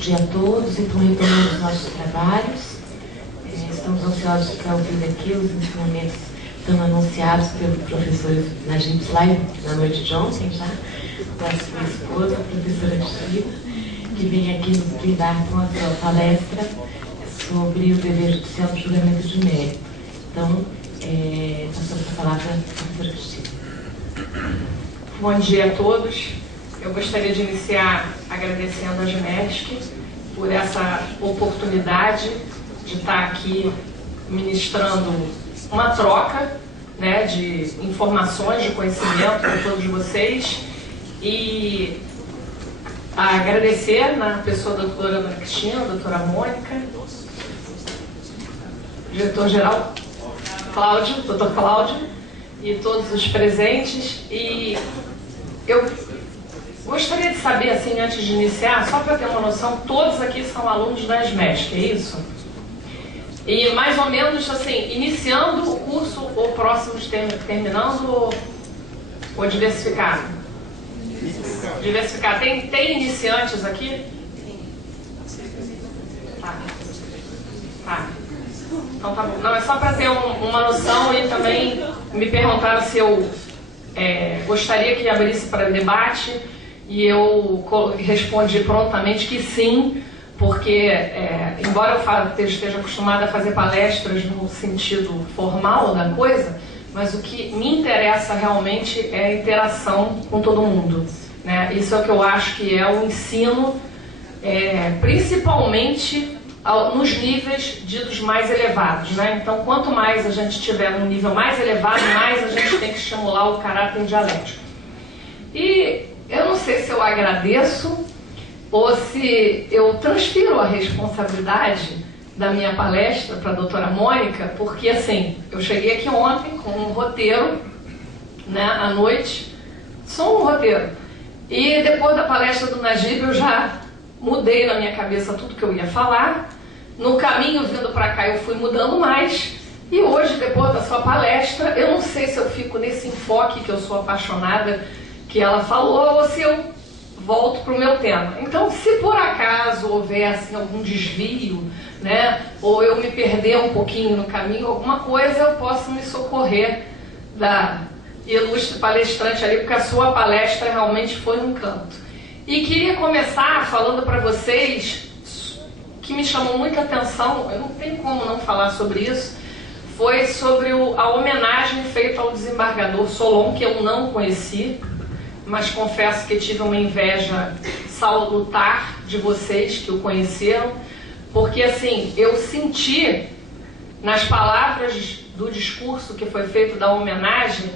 dia a todos e por retomar os nossos trabalhos. Estamos ansiosos para ouvir aqui os ensinamentos que estão anunciados pelo professor Najib Slay na noite de ontem, já, da sua esposa, a professora Cristina, que vem aqui nos brindar com a sua palestra sobre o dever judicial do julgamento de mérito. Então, passamos a palavra à professora Cristina. Bom dia a todos. Eu gostaria de iniciar agradecendo a GEMESC por essa oportunidade de estar aqui ministrando uma troca, né, de informações, de conhecimento para todos vocês, e agradecer na pessoa da doutora Ana Cristina, doutora Mônica, diretor-geral Cláudio, doutor Cláudio, e todos os presentes. E eu gostaria de saber, assim, antes de iniciar, só para ter uma noção, todos aqui são alunos da GEMESC, é isso? E mais ou menos, assim, iniciando o curso ou próximo de terminando ou diversificado? Diversificado. Tem iniciantes aqui? Tá. Então tá bom. Não, é só para ter uma noção, e também me perguntaram se eu gostaria que abrisse para debate, e eu respondi prontamente que sim, porque, embora eu esteja acostumada a fazer palestras no sentido formal da coisa, mas o que me interessa realmente é a interação com todo mundo, né? Isso é o que eu acho que é o ensino, principalmente nos níveis ditos mais elevados, né? Então, quanto mais a gente tiver num nível mais elevado, mais a gente tem que estimular o caráter dialético. E eu não sei se eu agradeço ou se eu transfiro a responsabilidade da minha palestra para a doutora Mônica, porque, assim, eu cheguei aqui ontem com um roteiro, né, à noite, só um roteiro. E depois da palestra do Najib, eu já mudei na minha cabeça tudo que eu ia falar. No caminho vindo para cá, eu fui mudando mais. E hoje, depois da sua palestra, eu não sei se eu fico nesse enfoque que eu sou apaixonada, que ela falou, ou se eu volto para o meu tema. Então, se por acaso houver assim, algum desvio, né, ou eu me perder um pouquinho no caminho, alguma coisa, eu posso me socorrer da ilustre palestrante ali, porque a sua palestra realmente foi um encanto. E queria começar falando para vocês que me chamou muita atenção, eu não tenho como não falar sobre isso, foi sobre a homenagem feita ao desembargador Solon, que eu não conheci, mas confesso que tive uma inveja salutar de vocês que o conheceram, porque, assim, eu senti nas palavras do discurso que foi feito da homenagem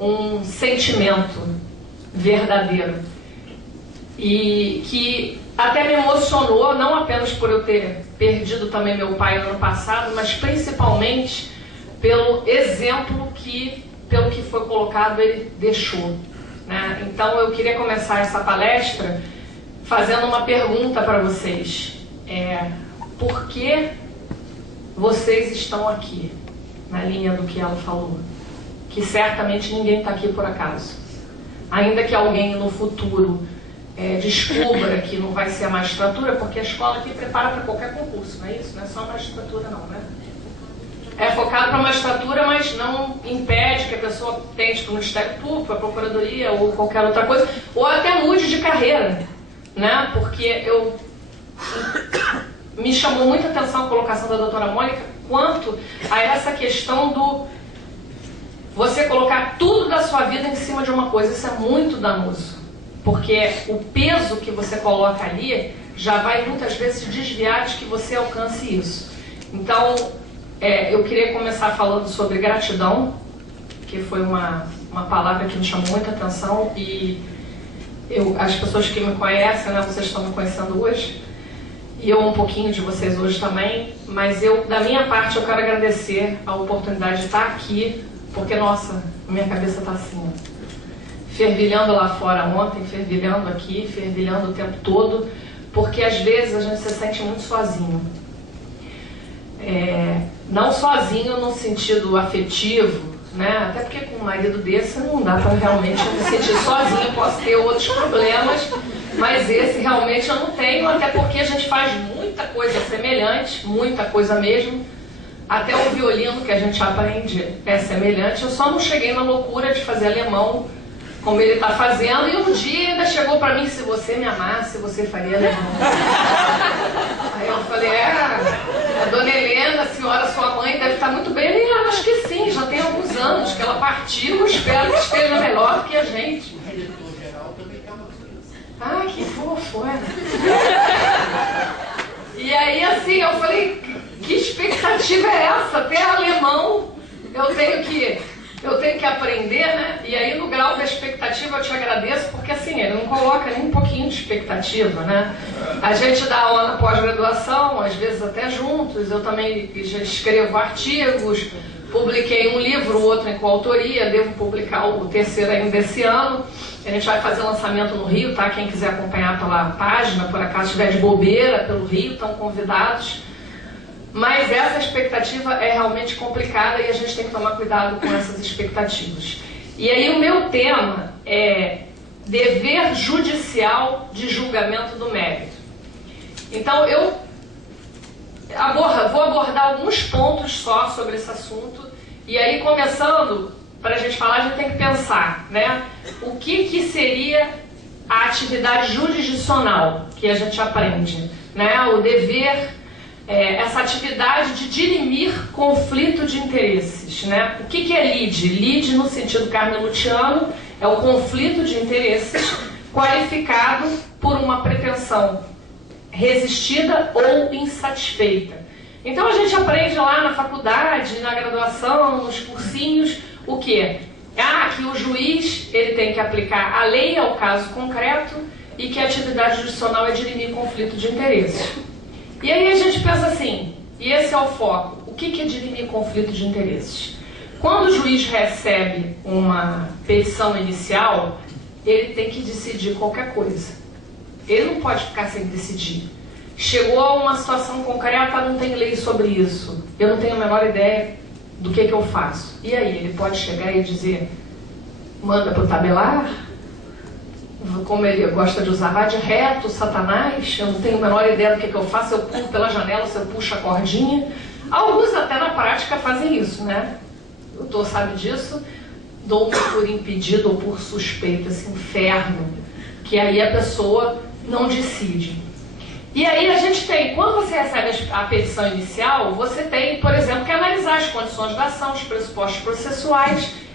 um sentimento verdadeiro, e que até me emocionou, não apenas por eu ter perdido também meu pai no ano passado, mas principalmente pelo exemplo pelo que foi colocado, ele deixou, né? Então eu queria começar essa palestra fazendo uma pergunta para vocês. Por que vocês estão aqui? Na linha do que ela falou, que certamente ninguém está aqui por acaso. Ainda que alguém no futuro descubra que não vai ser a magistratura, porque a escola aqui prepara para qualquer concurso, não é isso? Não é só a magistratura não, né? É focado para a magistratura, mas não impede que a pessoa tente para o Ministério Público, para a Procuradoria ou qualquer outra coisa, ou até mude de carreira, né? Porque me chamou muita atenção a colocação da doutora Mônica quanto a essa questão do você colocar tudo da sua vida em cima de uma coisa. Isso é muito danoso, porque o peso que você coloca ali já vai muitas vezes desviar de que você alcance isso. Então, eu queria começar falando sobre gratidão, que foi uma palavra que me chamou muita atenção, e as pessoas que me conhecem, né, vocês estão me conhecendo hoje, e eu um pouquinho de vocês hoje também, mas da minha parte, eu quero agradecer a oportunidade de estar aqui, porque, nossa, minha cabeça está assim, fervilhando lá fora ontem, fervilhando aqui, fervilhando o tempo todo, porque às vezes a gente se sente muito sozinho. Não sozinho no sentido afetivo, né? Até porque com um marido desse não dá para realmente me sentir sozinho, posso ter outros problemas, Mas esse realmente eu não tenho, até porque a gente faz muita coisa semelhante, muita coisa mesmo. Até o violino que a gente aprende é semelhante. Eu só não cheguei na loucura de fazer alemão como ele está fazendo. E um dia ainda chegou para mim: se você me amasse, você faria alemão. Aí eu falei: a dona Helena, a senhora, sua mãe, deve estar muito bem. E eu acho que sim, já tem alguns anos que ela partiu. Espero que esteja melhor do que a gente. Ah, que fofo, E aí, assim, eu falei: que expectativa é essa? Até alemão eu tenho que aprender, né? E aí, no grau da expectativa, eu te agradeço, porque assim, ele não coloca nem um pouquinho de expectativa, né? A gente dá aula na pós-graduação, às vezes até juntos. Eu também já escrevo artigos, publiquei um livro, outro em coautoria, devo publicar o terceiro ainda esse ano. A gente vai fazer lançamento no Rio, tá? Quem quiser acompanhar pela página, por acaso estiver de bobeira pelo Rio, estão convidados. Mas essa expectativa é realmente complicada e a gente tem que tomar cuidado com essas expectativas. E aí o meu tema é dever judicial de julgamento do mérito. Então eu vou abordar alguns pontos só sobre esse assunto. E aí, começando, para a gente falar, a gente tem que pensar, né? O que seria a atividade jurisdicional que a gente aprende, né? O dever... essa atividade de dirimir conflito de interesses, né? O que é lide? Lide, no sentido carnelutiano, é o conflito de interesses qualificado por uma pretensão resistida ou insatisfeita. Então a gente aprende lá na faculdade, na graduação, nos cursinhos, o quê? Que o juiz ele tem que aplicar a lei ao caso concreto e que a atividade jurisdicional é dirimir conflito de interesses. E aí a gente pensa assim, e esse é o foco: o que é dirimir conflito de interesses? Quando o juiz recebe uma petição inicial, ele tem que decidir qualquer coisa. Ele não pode ficar sem decidir. Chegou a uma situação concreta, não tem lei sobre isso, eu não tenho a menor ideia do que eu faço. E aí, ele pode chegar e dizer: manda pro tabelar? Como ele gosta de usar, vai de reto, Satanás, eu não tenho a menor ideia do que eu faço, eu pulo pela janela, se eu puxo a cordinha. Alguns até na prática fazem isso, né? O doutor sabe disso, dou por impedido ou por suspeita, esse inferno, que aí a pessoa não decide. E aí a gente tem, quando você recebe a petição inicial, você tem, por exemplo, que analisar as condições da ação, os pressupostos processuais.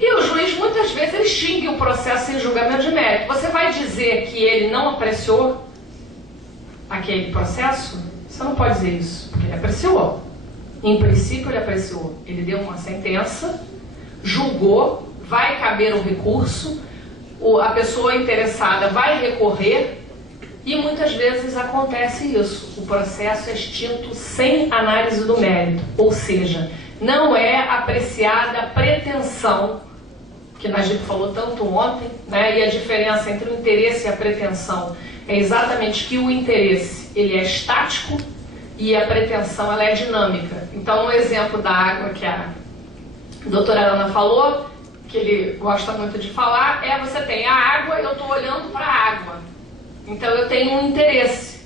E o juiz, muitas vezes, ele extingue o processo em julgamento de mérito. Você vai dizer que ele não apreciou aquele processo? Você não pode dizer isso, porque ele apreciou. Em princípio, ele apreciou. Ele deu uma sentença, julgou, vai caber o recurso, a pessoa interessada vai recorrer, e muitas vezes acontece isso. O processo é extinto sem análise do mérito, ou seja, não é apreciada a pretensão, que a gente falou tanto ontem, né? E a diferença entre o interesse e a pretensão é exatamente que o interesse ele é estático e a pretensão ela é dinâmica. Então, um exemplo da água que a doutora Ana falou, que ele gosta muito de falar, é: você tem a água, eu estou olhando para a água, então eu tenho um interesse,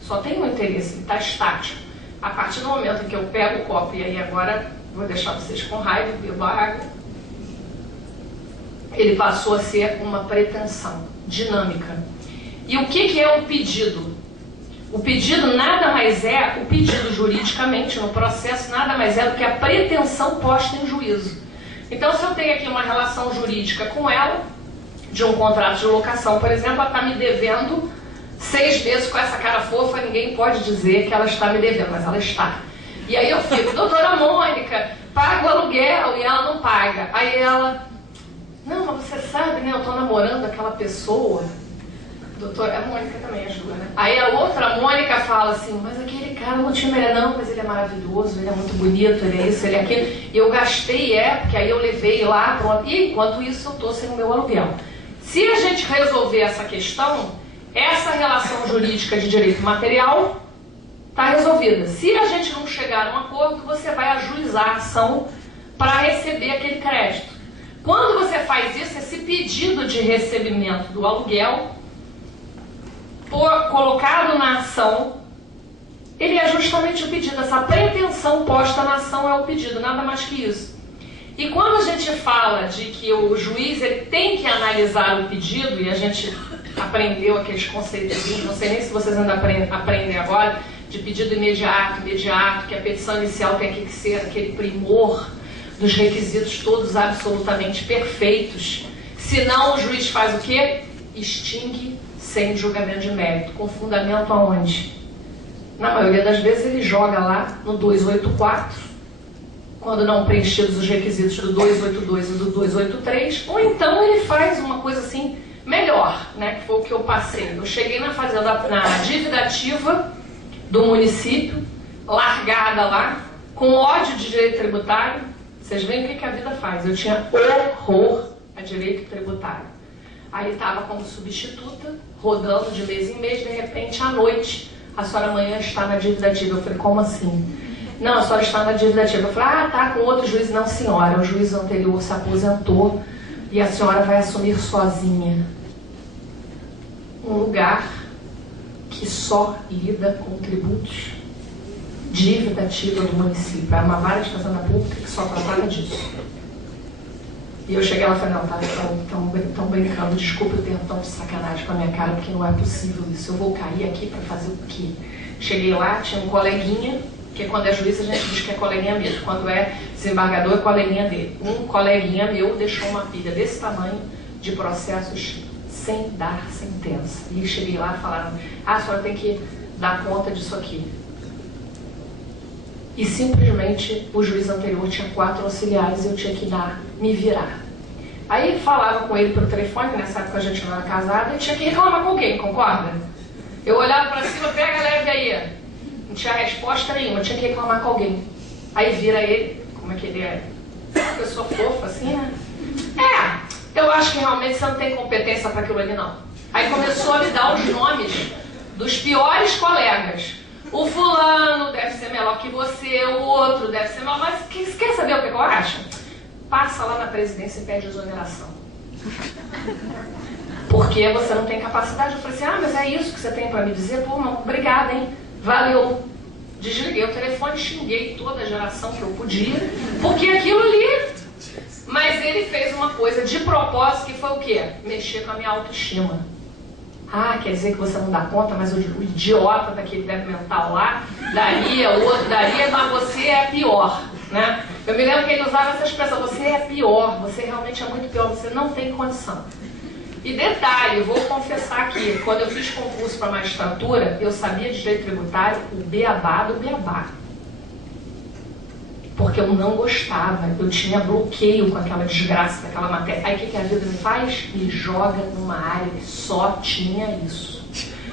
só tenho um interesse, ele está estático. A partir do momento em que eu pego o copo, e aí agora vou deixar vocês com raiva, bebo a água, ele passou a ser uma pretensão dinâmica. E o que é o pedido? O pedido nada mais é, o pedido juridicamente no processo, nada mais é do que a pretensão posta em juízo. Então, se eu tenho aqui uma relação jurídica com ela, de um contrato de locação, por exemplo, ela está me devendo 6 meses com essa cara fofa, ninguém pode dizer que ela está me devendo, mas ela está. E aí eu fico: doutora Mônica, paga o aluguel, e ela não paga. Aí ela: não, mas você sabe, né, eu estou namorando aquela pessoa. Doutora, a Mônica também ajuda, né? Aí a outra Mônica fala assim: mas aquele cara não tinha melhor, não, mas ele é maravilhoso, ele é muito bonito, ele é isso, ele é aquilo. E eu gastei, porque aí eu levei lá, pronto. E enquanto isso eu estou sem o meu aluguel. Se a gente resolver essa questão, essa relação jurídica de direito material está resolvida. Se a gente não chegar a um acordo, você vai ajuizar a ação para receber aquele crédito. Quando você faz isso, esse pedido de recebimento do aluguel, colocado na ação, ele é justamente o pedido. Essa pretensão posta na ação é o pedido, nada mais que isso. E quando a gente fala de que o juiz ele tem que analisar o pedido, e a gente aprendeu aqueles conceitos, não sei nem se vocês ainda aprendem agora, de pedido imediato, que a petição inicial tem que ser aquele primor dos requisitos todos absolutamente perfeitos. Senão o juiz faz o quê? Extingue sem julgamento de mérito. Com fundamento aonde? Na maioria das vezes ele joga lá no 284, quando não preenchidos os requisitos do 282 e do 283, ou então ele faz uma coisa assim melhor, né? Que foi o que eu passei. Eu cheguei na dívida ativa do município, largada lá, com ódio de direito tributário. Vocês veem o que a vida faz. Eu tinha horror a direito tributário. Aí estava como substituta, rodando de mês em mês, de repente, à noite, a senhora amanhã está na dívida ativa. Eu falei, como assim? Não, a senhora está na dívida ativa. Eu falei, ah, tá, com outro juiz. Não, senhora, o juiz anterior se aposentou e a senhora vai assumir sozinha um lugar que só lida com tributos, dívida ativa do município. É uma vara de fazenda pública que só tratava disso. E eu cheguei lá e falei, não, tá, estão brincando, desculpa eu ter tão de sacanagem com a minha cara, porque não é possível isso. Eu vou cair aqui para fazer o quê? Cheguei lá, tinha um coleguinha, porque quando é juiz a gente diz que é coleguinha mesmo, quando é desembargador é coleguinha dele. Um coleguinha meu deixou uma pilha desse tamanho de processos sem dar sentença. E cheguei lá e falaram, ah, a senhora tem que dar conta disso aqui. E simplesmente o juiz anterior tinha 4 auxiliares e eu tinha que me virar. Aí falava com ele pelo telefone, nessa época a gente não era casada, e tinha que reclamar com alguém, concorda? Eu olhava pra cima, pega leve aí. Não tinha resposta nenhuma, eu tinha que reclamar com alguém. Aí vira ele, como é que ele é? Uma pessoa fofa assim, né? Eu acho que realmente você não tem competência para aquilo ali, não. Aí começou a me dar os nomes dos piores colegas. O fulano deve ser melhor que você, o outro deve ser melhor. Mas você quer saber o que eu acho? Passa lá na presidência e pede exoneração. Porque você não tem capacidade. Eu falei assim, ah, mas é isso que você tem para me dizer? Pô, não, obrigada, hein? Valeu. Desliguei o telefone, xinguei toda a geração que eu podia, porque aquilo ali... Mas ele fez uma coisa de propósito, que foi o quê? Mexer com a minha autoestima. Ah, quer dizer que você não dá conta, mas o idiota daquele deve mental lá, daria, o outro daria, mas você é pior, né? Eu me lembro que ele usava essa expressão, você é pior, você realmente é muito pior, você não tem condição. E detalhe, vou confessar aqui, quando eu fiz concurso para magistratura, eu sabia de direito tributário o beabá do beabá. Porque eu não gostava, eu tinha bloqueio com aquela desgraça daquela matéria. Aí o que a vida me faz? Me joga numa área que só tinha isso.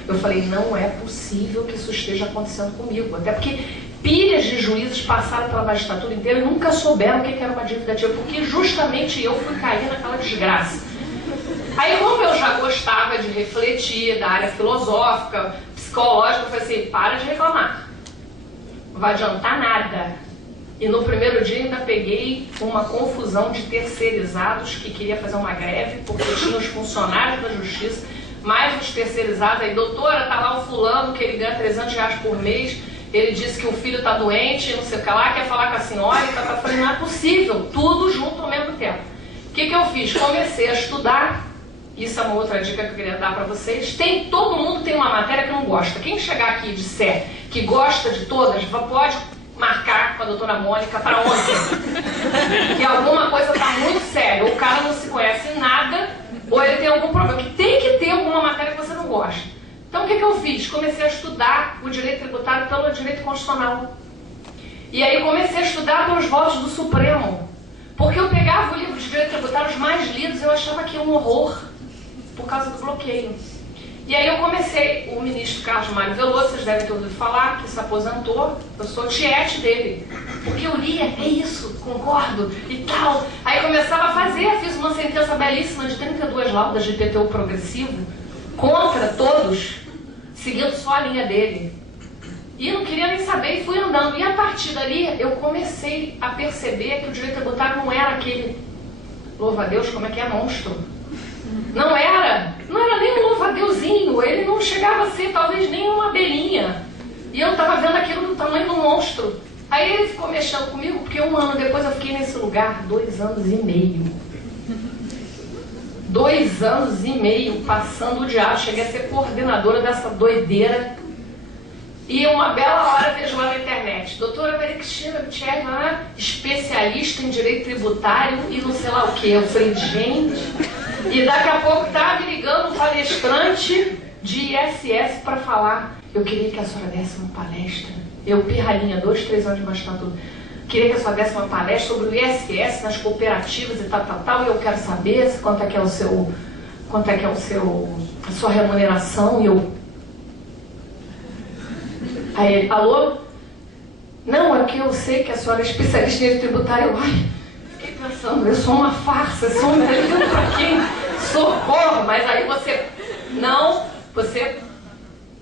Eu falei, não é possível que isso esteja acontecendo comigo. Até porque pilhas de juízes passaram pela magistratura inteira e nunca souberam o que era uma dívida ativa, porque justamente eu fui cair naquela desgraça. Aí como eu já gostava de refletir da área filosófica, psicológica, eu falei assim, para de reclamar. Não vai adiantar nada. E no primeiro dia ainda peguei uma confusão de terceirizados que queria fazer uma greve, porque tinha os funcionários da justiça, mais os terceirizados. Aí, doutora, tá lá o fulano, que ele ganha R$300 por mês, ele disse que o filho tá doente, não sei o que lá, quer falar com a senhora, e eu falei, não é possível, tudo junto ao mesmo tempo. O que eu fiz? Comecei a estudar, isso é uma outra dica que eu queria dar para vocês. Todo mundo tem uma matéria que não gosta. Quem chegar aqui e disser que gosta de todas, pode marcar com a doutora Mônica para ontem. Que alguma coisa está muito séria. Ou o cara não se conhece em nada, ou ele tem algum problema. Que tem que ter alguma matéria que você não gosta. Então o que eu fiz? Comecei a estudar o direito tributário pelo direito constitucional. E aí comecei a estudar pelos votos do Supremo. Porque eu pegava o livro de direito tributário, os mais lidos, eu achava que era um horror, por causa do bloqueio. E aí eu comecei, o ministro Carlos Mário Veloso, vocês devem ter ouvido falar, que se aposentou, eu sou tiete dele. Porque eu lia, é isso, concordo e tal. Aí começava a fazer, fiz uma sentença belíssima de 32 laudas de IPTU progressivo, contra todos, seguindo só a linha dele. E não queria nem saber, e fui andando. E a partir dali, eu comecei a perceber que o direito tributário não era aquele, louva a Deus, como é que é, monstro. Não era nem um louva-a-deusinho, ele não chegava a ser talvez nem uma abelhinha. E eu estava vendo aquilo do tamanho do monstro. Aí ele ficou mexendo comigo, porque 1 ano depois eu fiquei nesse lugar, 2 anos e meio. 2 anos e meio passando o diabo, cheguei a ser coordenadora dessa doideira. E uma bela hora vejo lá na internet, doutora Maria Cristina Gutierrez, especialista em direito tributário e não sei lá o que. Eu falei, gente, e daqui a pouco tá me ligando um palestrante de ISS para falar. Eu queria que a senhora desse uma palestra. Eu, pirralhinha, 2, 3 anos de magistratura. Queria que a senhora desse uma palestra sobre o ISS nas cooperativas e tal, e eu quero saber quanto é que é a sua remuneração. E eu... Aí ele, alô? Não, é que eu sei que a senhora é especialista em direito tributário. Ai, fiquei pensando, eu sou uma farsa, sou um delírio para quem? Socorro! Mas aí você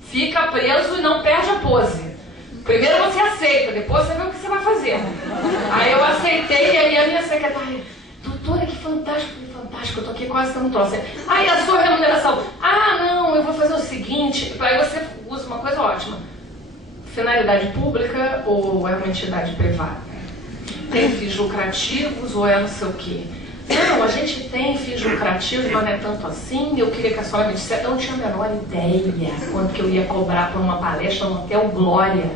fica preso e não perde a pose. Primeiro você aceita, depois você vê o que você vai fazer. Aí eu aceitei e aí a minha secretária, doutora, que fantástico, eu tô aqui quase que eu não trouxe. Aí a sua remuneração, não, eu vou fazer o seguinte, aí você usa uma coisa ótima. Finalidade pública ou é uma entidade privada? Tem fins lucrativos ou é não sei o quê? Não, a gente tem fins lucrativos, mas não é tanto assim. Eu queria que a senhora me dissesse. Eu não tinha a menor ideia quanto que eu ia cobrar por uma palestra no Hotel Glória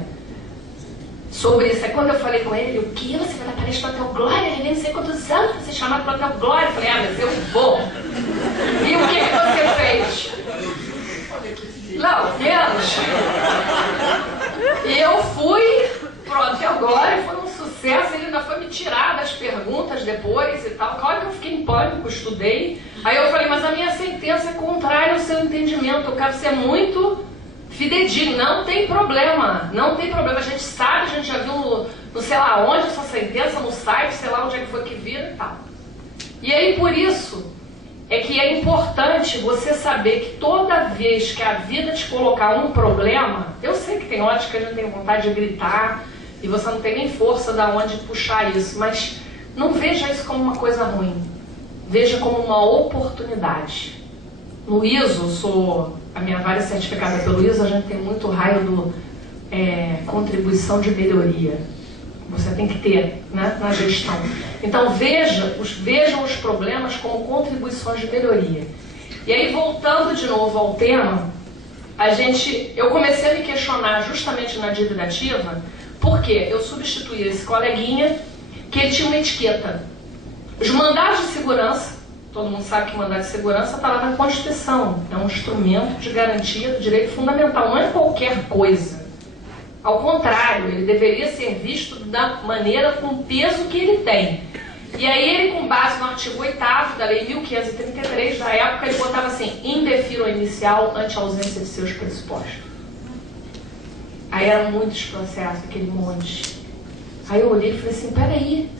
sobre isso. Aí quando eu falei com ele, o que? Você vai dar palestra no Hotel Glória? Ele não sei quantos anos para ser chamado para o Hotel Glória. Eu falei, mas eu vou. E o que você fez? Não, menos. Eu fui pro Hotel Glória, foi um sucesso, ele ainda foi me tirar das perguntas depois e tal. Claro que eu fiquei em pânico, estudei. Aí eu falei, mas a minha sentença é contrária ao seu entendimento, eu quero ser muito fidedigno. Não tem problema, a gente sabe, a gente já viu no sei lá onde essa sentença, no site, sei lá onde é que foi que vira e tal. E aí por isso é que é importante você saber que toda vez que a vida te colocar um problema, eu sei que tem horas que a gente tem vontade de gritar e você não tem nem força de onde puxar isso, mas não veja isso como uma coisa ruim, veja como uma oportunidade. No ISO, a minha vara é certificada pelo ISO, a gente tem muito raio do contribuição de melhoria. Você tem que ter, né, na gestão. Então vejam os problemas como contribuições de melhoria. E aí, voltando de novo ao tema, eu comecei a me questionar justamente na dívida ativa, porque eu substituí esse coleguinha que ele tinha uma etiqueta. Os mandados de segurança, todo mundo sabe que mandado de segurança está lá na Constituição, é um instrumento de garantia do direito fundamental, não é qualquer coisa. Ao contrário, ele deveria ser visto da maneira, com o peso que ele tem. E aí ele, com base no artigo 8º da Lei 1533, da época, ele botava assim, indefiro o inicial ante a ausência de seus pressupostos. Aí eram muitos processos, aquele monte. Aí eu olhei e falei assim, peraí,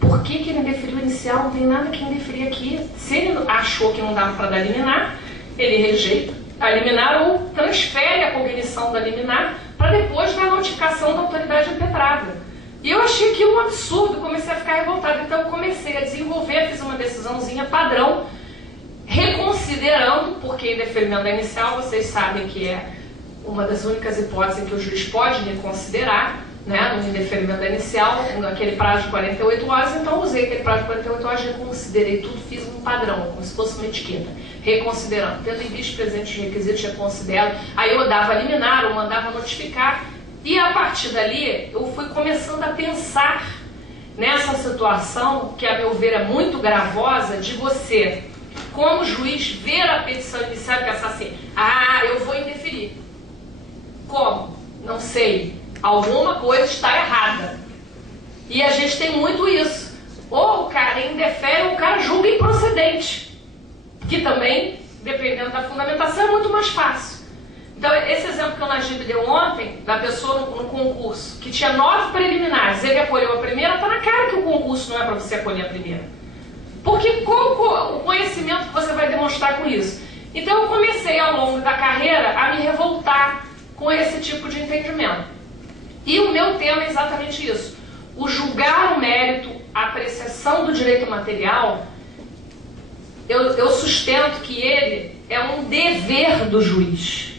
por que ele indeferiu o inicial? Não tem nada que indeferir aqui. Se ele achou que não dava para dar liminar, ele rejeita a liminar ou transfere a cognição da liminar para depois da notificação da autoridade impetrada. E eu achei aquilo um absurdo, comecei a ficar revoltada. Então eu comecei a desenvolver, fiz uma decisãozinha padrão, reconsiderando, porque indeferimento da inicial, vocês sabem que é uma das únicas hipóteses em que o juiz pode reconsiderar, né, no indeferimento da inicial, naquele prazo de 48 horas, então eu usei aquele prazo de 48 horas, reconsiderei tudo, fiz um padrão, como se fosse uma etiqueta, reconsiderando, tendo em vista presentes os requisitos, reconsidero, aí eu dava liminar, eu mandava notificar, e a partir dali eu fui começando a pensar nessa situação, que a meu ver é muito gravosa, de você, como juiz, ver a petição inicial e pensar assim, eu vou indeferir. Como? Não sei. Alguma coisa está errada. E a gente tem muito isso. Ou o cara indefere ou o cara julga improcedente. Que também, dependendo da fundamentação, é muito mais fácil. Então, esse exemplo que o Najib deu ontem, da pessoa no concurso, que tinha 9 preliminares, ele acolheu a primeira, está na cara que o concurso não é para você acolher a primeira. Porque qual o conhecimento que você vai demonstrar com isso? Então, eu comecei ao longo da carreira a me revoltar com esse tipo de entendimento. E o meu tema é exatamente isso. O julgar o mérito, a apreciação do direito material, eu sustento que ele é um dever do juiz.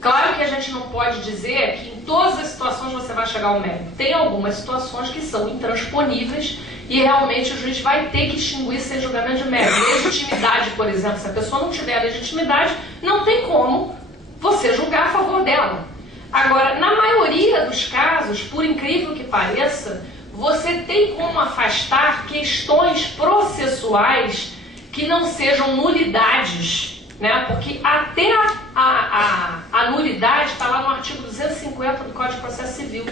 Claro que a gente não pode dizer que em todas as situações você vai chegar ao mérito. Tem algumas situações que são intransponíveis e realmente o juiz vai ter que extinguir sem julgamento de mérito. Legitimidade, por exemplo, se a pessoa não tiver legitimidade, não tem como você julgar a favor dela. Agora, na maioria dos casos, por incrível que pareça, você tem como afastar questões processuais que não sejam nulidades, né? Porque até a nulidade está lá no artigo 250 do Código de Processo Civil,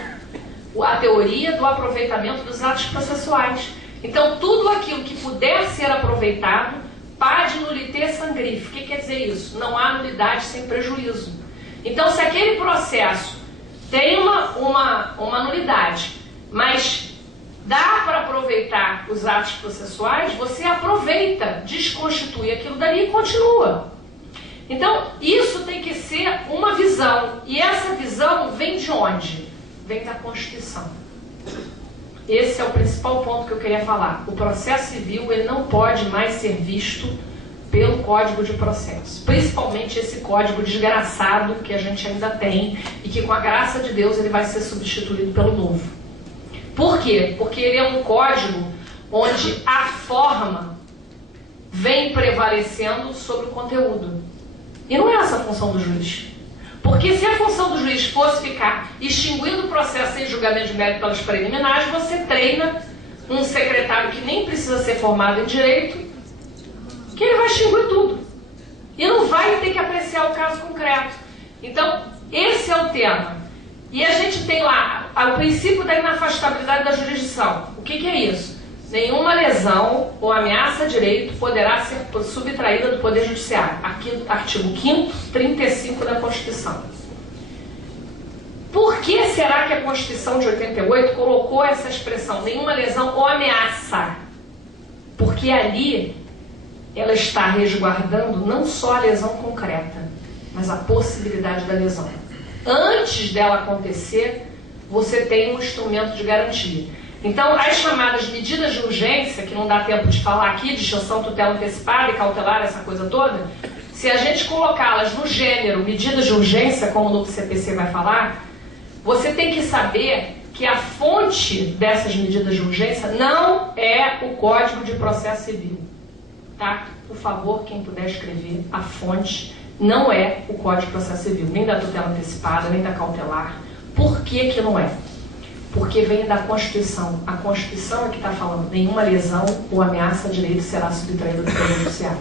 a teoria do aproveitamento dos atos processuais. Então, tudo aquilo que puder ser aproveitado, pade nulité sangrif. O que quer dizer isso? Não há nulidade sem prejuízo. Então, se aquele processo tem uma nulidade, mas dá para aproveitar os atos processuais, você aproveita, desconstitui aquilo dali e continua. Então, isso tem que ser uma visão. E essa visão vem de onde? Vem da Constituição. Esse é o principal ponto que eu queria falar. O processo civil ele não pode mais ser visto pelo Código de Processo. Principalmente esse código desgraçado que a gente ainda tem e que, com a graça de Deus, ele vai ser substituído pelo novo. Por quê? Porque ele é um código onde a forma vem prevalecendo sobre o conteúdo. E não é essa a função do juiz. Porque se a função do juiz fosse ficar extinguindo o processo sem julgamento de mérito pelas preliminares, você treina um secretário que nem precisa ser formado em direito, que ele vai extinguir tudo. E não vai ter que apreciar o caso concreto. Então, esse é o tema. E a gente tem lá o princípio da inafastabilidade da jurisdição. O que é isso? Nenhuma lesão ou ameaça a direito poderá ser subtraída do Poder Judiciário. Artigo 5º, 35 da Constituição. Por que será que a Constituição de 88 colocou essa expressão, nenhuma lesão ou ameaça? Porque ali ela está resguardando não só a lesão concreta, mas a possibilidade da lesão. Antes dela acontecer, você tem um instrumento de garantia. Então, as chamadas medidas de urgência, que não dá tempo de falar aqui, de extinção, tutela antecipada e cautelar, essa coisa toda, se a gente colocá-las no gênero medidas de urgência, como o novo CPC vai falar, você tem que saber que a fonte dessas medidas de urgência não é o Código de Processo Civil. Tá? Por favor, quem puder escrever, a fonte não é o Código de Processo Civil, nem da tutela antecipada, nem da cautelar. Por que que não é? Porque vem da Constituição. A Constituição é que está falando, nenhuma lesão ou ameaça a direito será subtraída do Poder Judiciário.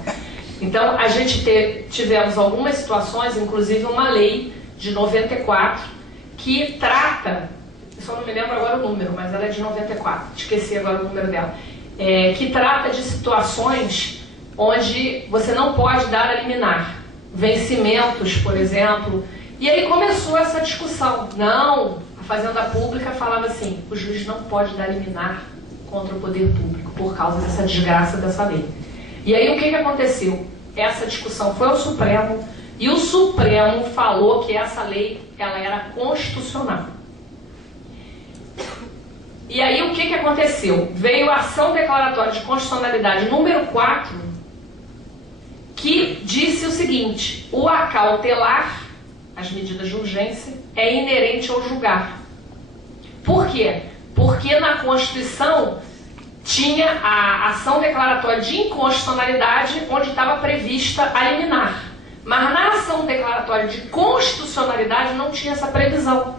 Então, a gente tivemos algumas situações, inclusive uma lei de 94, que trata, eu só não me lembro agora o número, mas ela é de 94, esqueci agora o número dela, que trata de situações onde você não pode dar a liminar. Vencimentos, por exemplo. E aí começou essa discussão. Não, a Fazenda Pública falava assim, o juiz não pode dar liminar contra o poder público por causa dessa desgraça dessa lei. E aí o que aconteceu? Essa discussão foi ao Supremo e o Supremo falou que essa lei ela era constitucional. E aí o que aconteceu? Veio a ação declaratória de constitucionalidade número 4, que disse o seguinte, o acautelar, as medidas de urgência, é inerente ao julgar. Por quê? Porque na Constituição tinha a ação declaratória de inconstitucionalidade, onde estava prevista a liminar. Mas na ação declaratória de constitucionalidade não tinha essa previsão.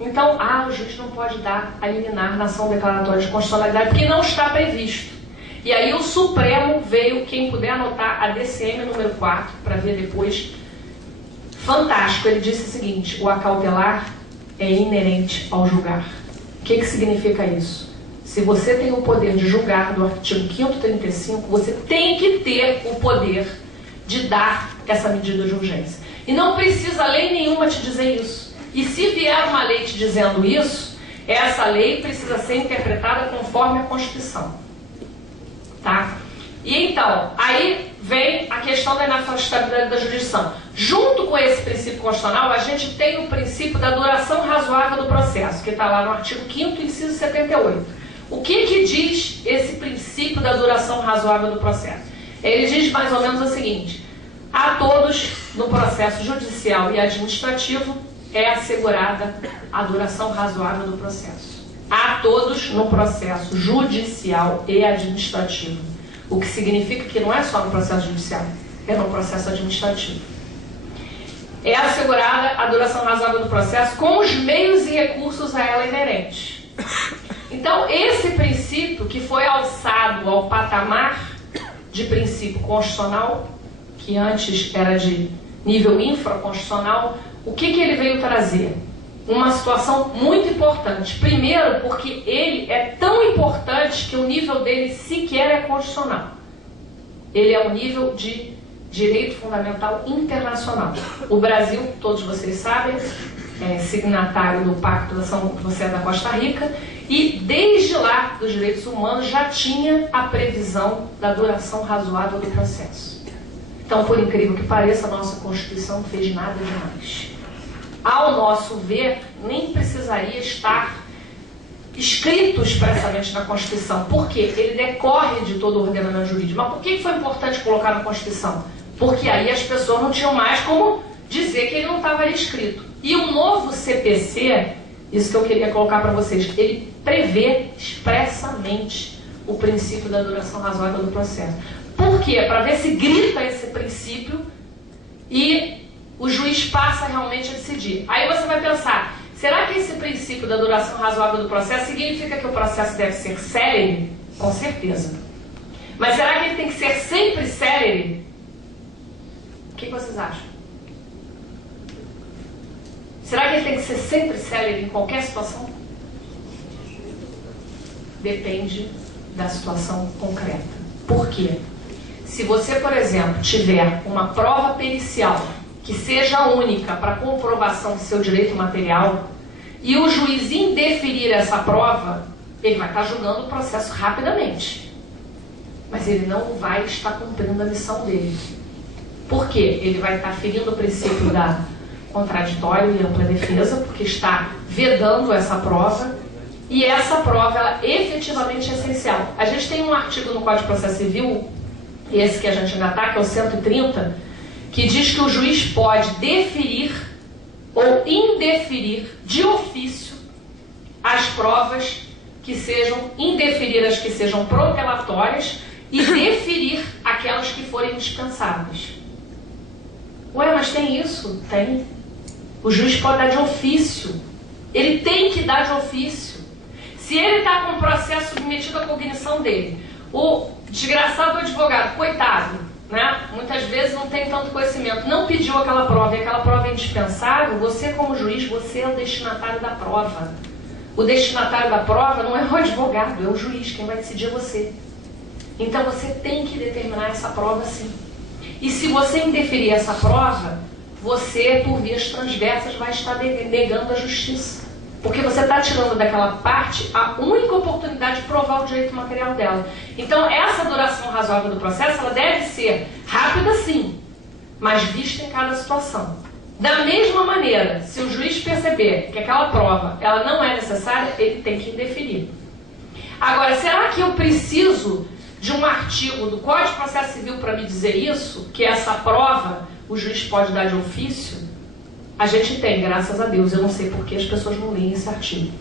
Então, o juiz não pode dar a liminar na ação declaratória de constitucionalidade, porque não está previsto. E aí o Supremo veio, quem puder anotar, a DCM número 4, para ver depois. Fantástico, ele disse o seguinte, o acautelar é inerente ao julgar. O que significa isso? Se você tem o poder de julgar do artigo 5º 35, você tem que ter o poder de dar essa medida de urgência. E não precisa lei nenhuma te dizer isso. E se vier uma lei te dizendo isso, essa lei precisa ser interpretada conforme a Constituição. Tá? E então, aí vem a questão da inafastabilidade da jurisdição. Junto com esse princípio constitucional, a gente tem o princípio da duração razoável do processo, que está lá no artigo 5º, inciso 78. O que diz esse princípio da duração razoável do processo? Ele diz mais ou menos o seguinte: a todos no processo judicial e administrativo é assegurada a duração razoável do processo. A todos no processo judicial e administrativo. O que significa que não é só no processo judicial, é no processo administrativo. É assegurada a duração razoável do processo com os meios e recursos a ela inerentes. Então, esse princípio que foi alçado ao patamar de princípio constitucional, que antes era de nível infraconstitucional, o que ele veio trazer? Uma situação muito importante. Primeiro, porque ele é tão importante que o nível dele sequer é constitucional. Ele é um nível de direito fundamental internacional. O Brasil, todos vocês sabem, é signatário do Pacto da São José da Costa Rica, e desde lá, dos direitos humanos, já tinha a previsão da duração razoável do processo. Então, por incrível que pareça, a nossa Constituição não fez nada demais. Ao nosso ver, nem precisaria estar escrito expressamente na Constituição. Por quê? Ele decorre de todo o ordenamento jurídico. Mas por que foi importante colocar na Constituição? Porque aí as pessoas não tinham mais como dizer que ele não estava ali escrito. E o novo CPC, isso que eu queria colocar para vocês, ele prevê expressamente o princípio da duração razoável do processo. Por quê? Para ver se grita esse princípio e o juiz passa realmente a decidir. Aí você vai pensar, será que esse princípio da duração razoável do processo significa que o processo deve ser célere? Com certeza. Mas será que ele tem que ser sempre célere? O que vocês acham? Será que ele tem que ser sempre célere em qualquer situação? Depende da situação concreta. Por quê? Se você, por exemplo, tiver uma prova pericial que seja única para comprovação do seu direito material e o juiz indeferir essa prova, ele vai estar julgando o processo rapidamente. Mas ele não vai estar cumprindo a missão dele. Por quê? Ele vai estar ferindo o princípio da contraditório e ampla defesa, porque está vedando essa prova, e essa prova, ela efetivamente é essencial. A gente tem um artigo no Código de Processo Civil, esse que a gente ainda está, que é o 130, que diz que o juiz pode deferir ou indeferir de ofício as provas que sejam, indeferir as que sejam protelatórias e deferir aquelas que forem dispensáveis. Ué, mas tem isso? Tem. O juiz pode dar de ofício. Ele tem que dar de ofício. Se ele está com um processo submetido à cognição dele, o desgraçado advogado, coitado, né? Muitas vezes não tem tanto conhecimento, não pediu aquela prova e aquela prova é indispensável, você como juiz, você é o destinatário da prova. O destinatário da prova não é o advogado, é o juiz, quem vai decidir é você. Então você tem que determinar essa prova sim. E se você indeferir essa prova, você, por vias transversas, vai estar negando a justiça. Porque você está tirando daquela parte a única oportunidade de provar o direito material dela. Então, essa duração razoável do processo, ela deve ser rápida sim, mas vista em cada situação. Da mesma maneira, se o juiz perceber que aquela prova ela não é necessária, ele tem que indeferir. Agora, será que eu preciso de um artigo do Código de Processo Civil para me dizer isso? Que essa prova o juiz pode dar de ofício? A gente tem, graças a Deus. Eu não sei por que as pessoas não leem esse artigo.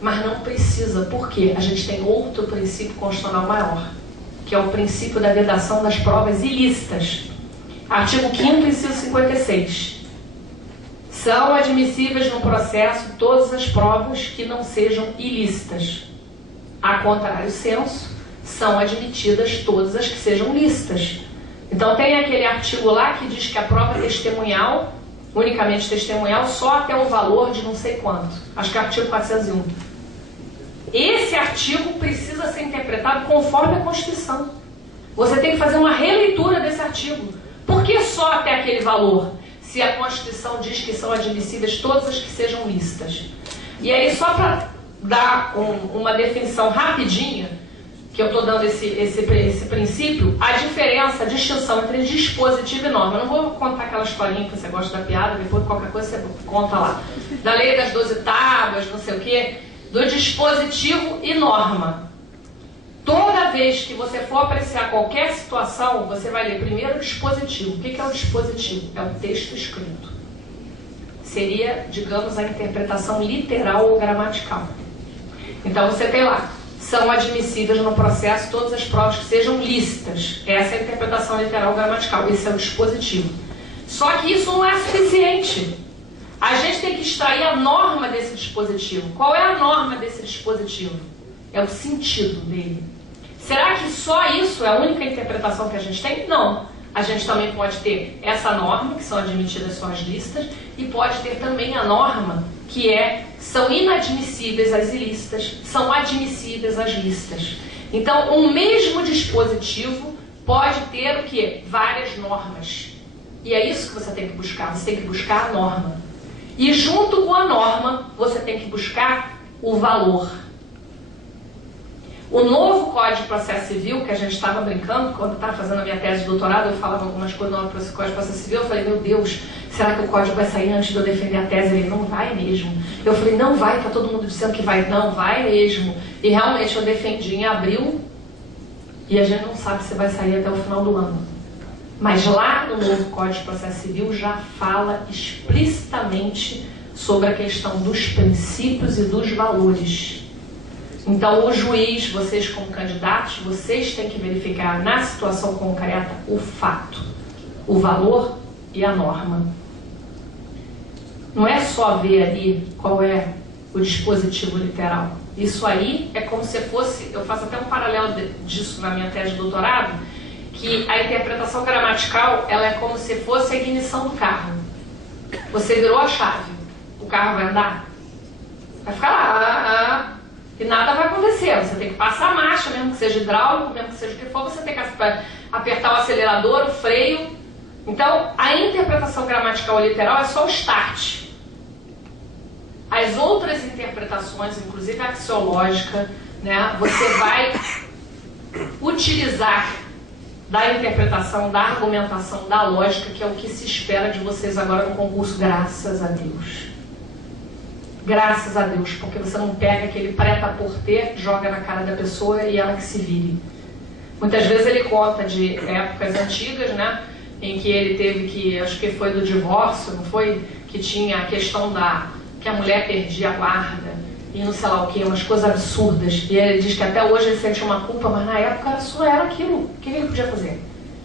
Mas não precisa, porque a gente tem outro princípio constitucional maior, que é o princípio da vedação das provas ilícitas. Artigo 5º, inciso 56. São admissíveis no processo todas as provas que não sejam ilícitas. A contrário senso, são admitidas todas as que sejam lícitas. Então tem aquele artigo lá que diz que a prova testemunhal, unicamente testemunhal, só até um valor de não sei quanto. Acho que é o artigo 401. Esse artigo precisa ser interpretado conforme a Constituição. Você tem que fazer uma releitura desse artigo. Por que só até aquele valor? Se a Constituição diz que são admissíveis todas as que sejam lícitas. E aí, só para dar uma definição rapidinha, que eu estou dando esse princípio, a diferença, a distinção entre dispositivo e norma. Eu não vou contar aquela historinha que você gosta da piada, depois qualquer coisa você conta lá. Da lei das 12 tábuas, não sei o quê, do dispositivo e norma. Toda toda vez que você for apreciar qualquer situação, você vai ler primeiro o dispositivo. O que é o dispositivo? É o texto escrito. Seria, digamos, a interpretação literal ou gramatical. Então você tem lá, são admissíveis no processo todas as provas que sejam lícitas. Essa é a interpretação literal ou gramatical. Esse é o dispositivo. Só que isso não é suficiente. A gente tem que extrair a norma desse dispositivo. Qual é a norma desse dispositivo? É o sentido dele. Será que só isso é a única interpretação que a gente tem? Não. A gente também pode ter essa norma, que são admitidas só as listas, e pode ter também a norma que são inadmissíveis as ilícitas, são admissíveis as listas. Então, o mesmo dispositivo pode ter o quê? Várias normas. E é isso que você tem que buscar. Você tem que buscar a norma. E junto com a norma, você tem que buscar o valor. O novo Código de Processo Civil, que a gente estava brincando, quando eu estava fazendo a minha tese de doutorado, eu falava algumas coisas no Código de Processo Civil, eu falei, meu Deus, será que o código vai sair antes de eu defender a tese? Ele, não vai mesmo. Eu falei, não vai, está todo mundo dizendo que vai. Não, vai mesmo. E realmente eu defendi em abril, e a gente não sabe se vai sair até o final do ano. Mas lá no novo Código de Processo Civil já fala explicitamente sobre a questão dos princípios e dos valores. Então, o juiz, vocês como candidatos, vocês têm que verificar na situação concreta o fato, o valor e a norma. Não é só ver ali qual é o dispositivo literal. Isso aí é como se fosse, eu faço até um paralelo disso na minha tese de doutorado, que a interpretação gramatical, ela é como se fosse a ignição do carro. Você virou a chave, o carro vai andar? Vai ficar lá, e nada vai acontecer. Você tem que passar a marcha, mesmo que seja hidráulico, mesmo que seja o que for, você tem que apertar o acelerador, o freio. Então, a interpretação gramatical e literal é só o start. As outras interpretações, inclusive a axiológica, né, você vai utilizar da interpretação, da argumentação, da lógica, que é o que se espera de vocês agora no concurso, graças a Deus. Graças a Deus, porque você não pega aquele prêt-à-porter, joga na cara da pessoa e ela que se vire. Muitas vezes ele conta de épocas antigas, né, em que ele teve que, acho que foi do divórcio, não foi? Que tinha a questão que a mulher perdia a guarda e não sei lá o que, umas coisas absurdas. E ele diz que até hoje ele sente uma culpa, mas na época só era aquilo. O que ele podia fazer?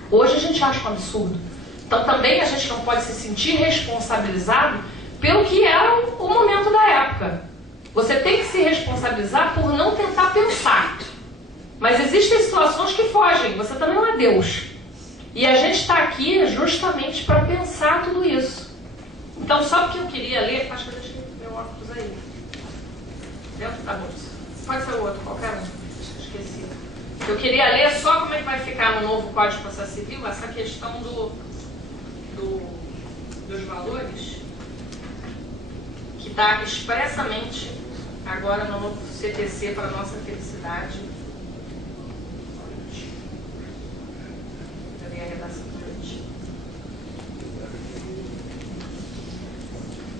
Hoje a gente acha um absurdo. Então também a gente não pode se sentir responsabilizado pelo que era o momento da época. Você tem que se responsabilizar por não tentar pensar. Mas existem situações que fogem, você também não é Deus. E a gente está aqui justamente para pensar tudo isso. Então, só porque eu queria ler, acho que eu deixei meu óculos aí. Dentro da bolsa. Pode ser o outro, qualquer um. Esqueci. Eu queria ler só como é que vai ficar no novo Código de Processo Civil essa questão dos valores, que está expressamente agora no novo CPC para nossa felicidade. Eu li a redação de hoje.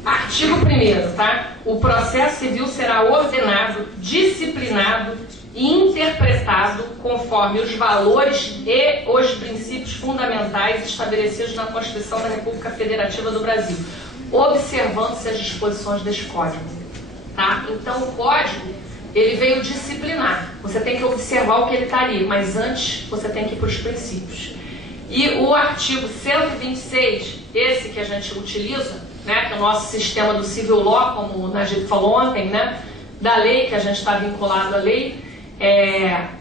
Artigo 1º, tá? O processo civil será ordenado, disciplinado e interpretado conforme os valores e os princípios fundamentais estabelecidos na Constituição da República Federativa do Brasil, observando-se as disposições deste código. Tá? Então, o código, ele veio disciplinar. Você tem que observar o que ele está ali, mas antes você tem que ir para os princípios. E o artigo 126, esse que a gente utiliza, né, que é o nosso sistema do Civil Law, como o Najib falou ontem, né, da lei, que a gente está vinculado à lei,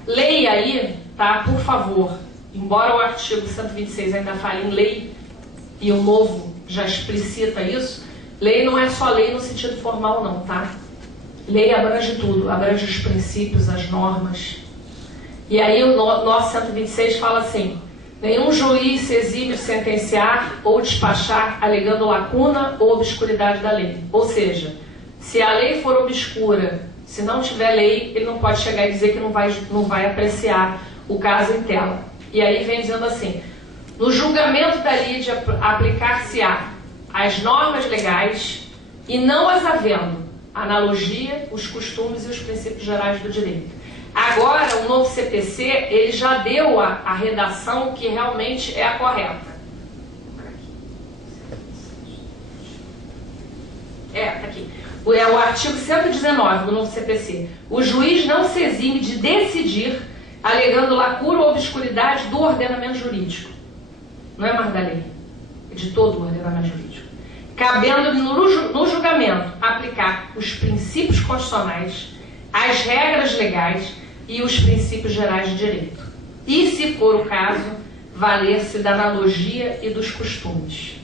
leia aí, tá, por favor, embora o artigo 126 ainda fale em lei, e o novo já explicita isso, lei não é só lei no sentido formal não, tá? Lei abrange tudo, abrange os princípios, as normas. E aí o nosso 126 fala assim: nenhum juiz se exime de sentenciar ou despachar alegando lacuna ou obscuridade da lei. Ou seja, se a lei for obscura, se não tiver lei, ele não pode chegar e dizer que não vai apreciar o caso em tela. E aí vem dizendo assim: no julgamento da lide aplicar-se-á as normas legais e não as havendo analogia, os costumes e os princípios gerais do direito. Agora, o novo CPC, ele já deu a redação que realmente é a correta. Tá aqui. É o artigo 119 do novo CPC. O juiz não se exime de decidir, alegando lacuna ou obscuridade do ordenamento jurídico. Não é mais da lei, é de todo o ordenamento jurídico. Cabendo no julgamento aplicar os princípios constitucionais, as regras legais e os princípios gerais de direito. E, se for o caso, valer-se da analogia e dos costumes.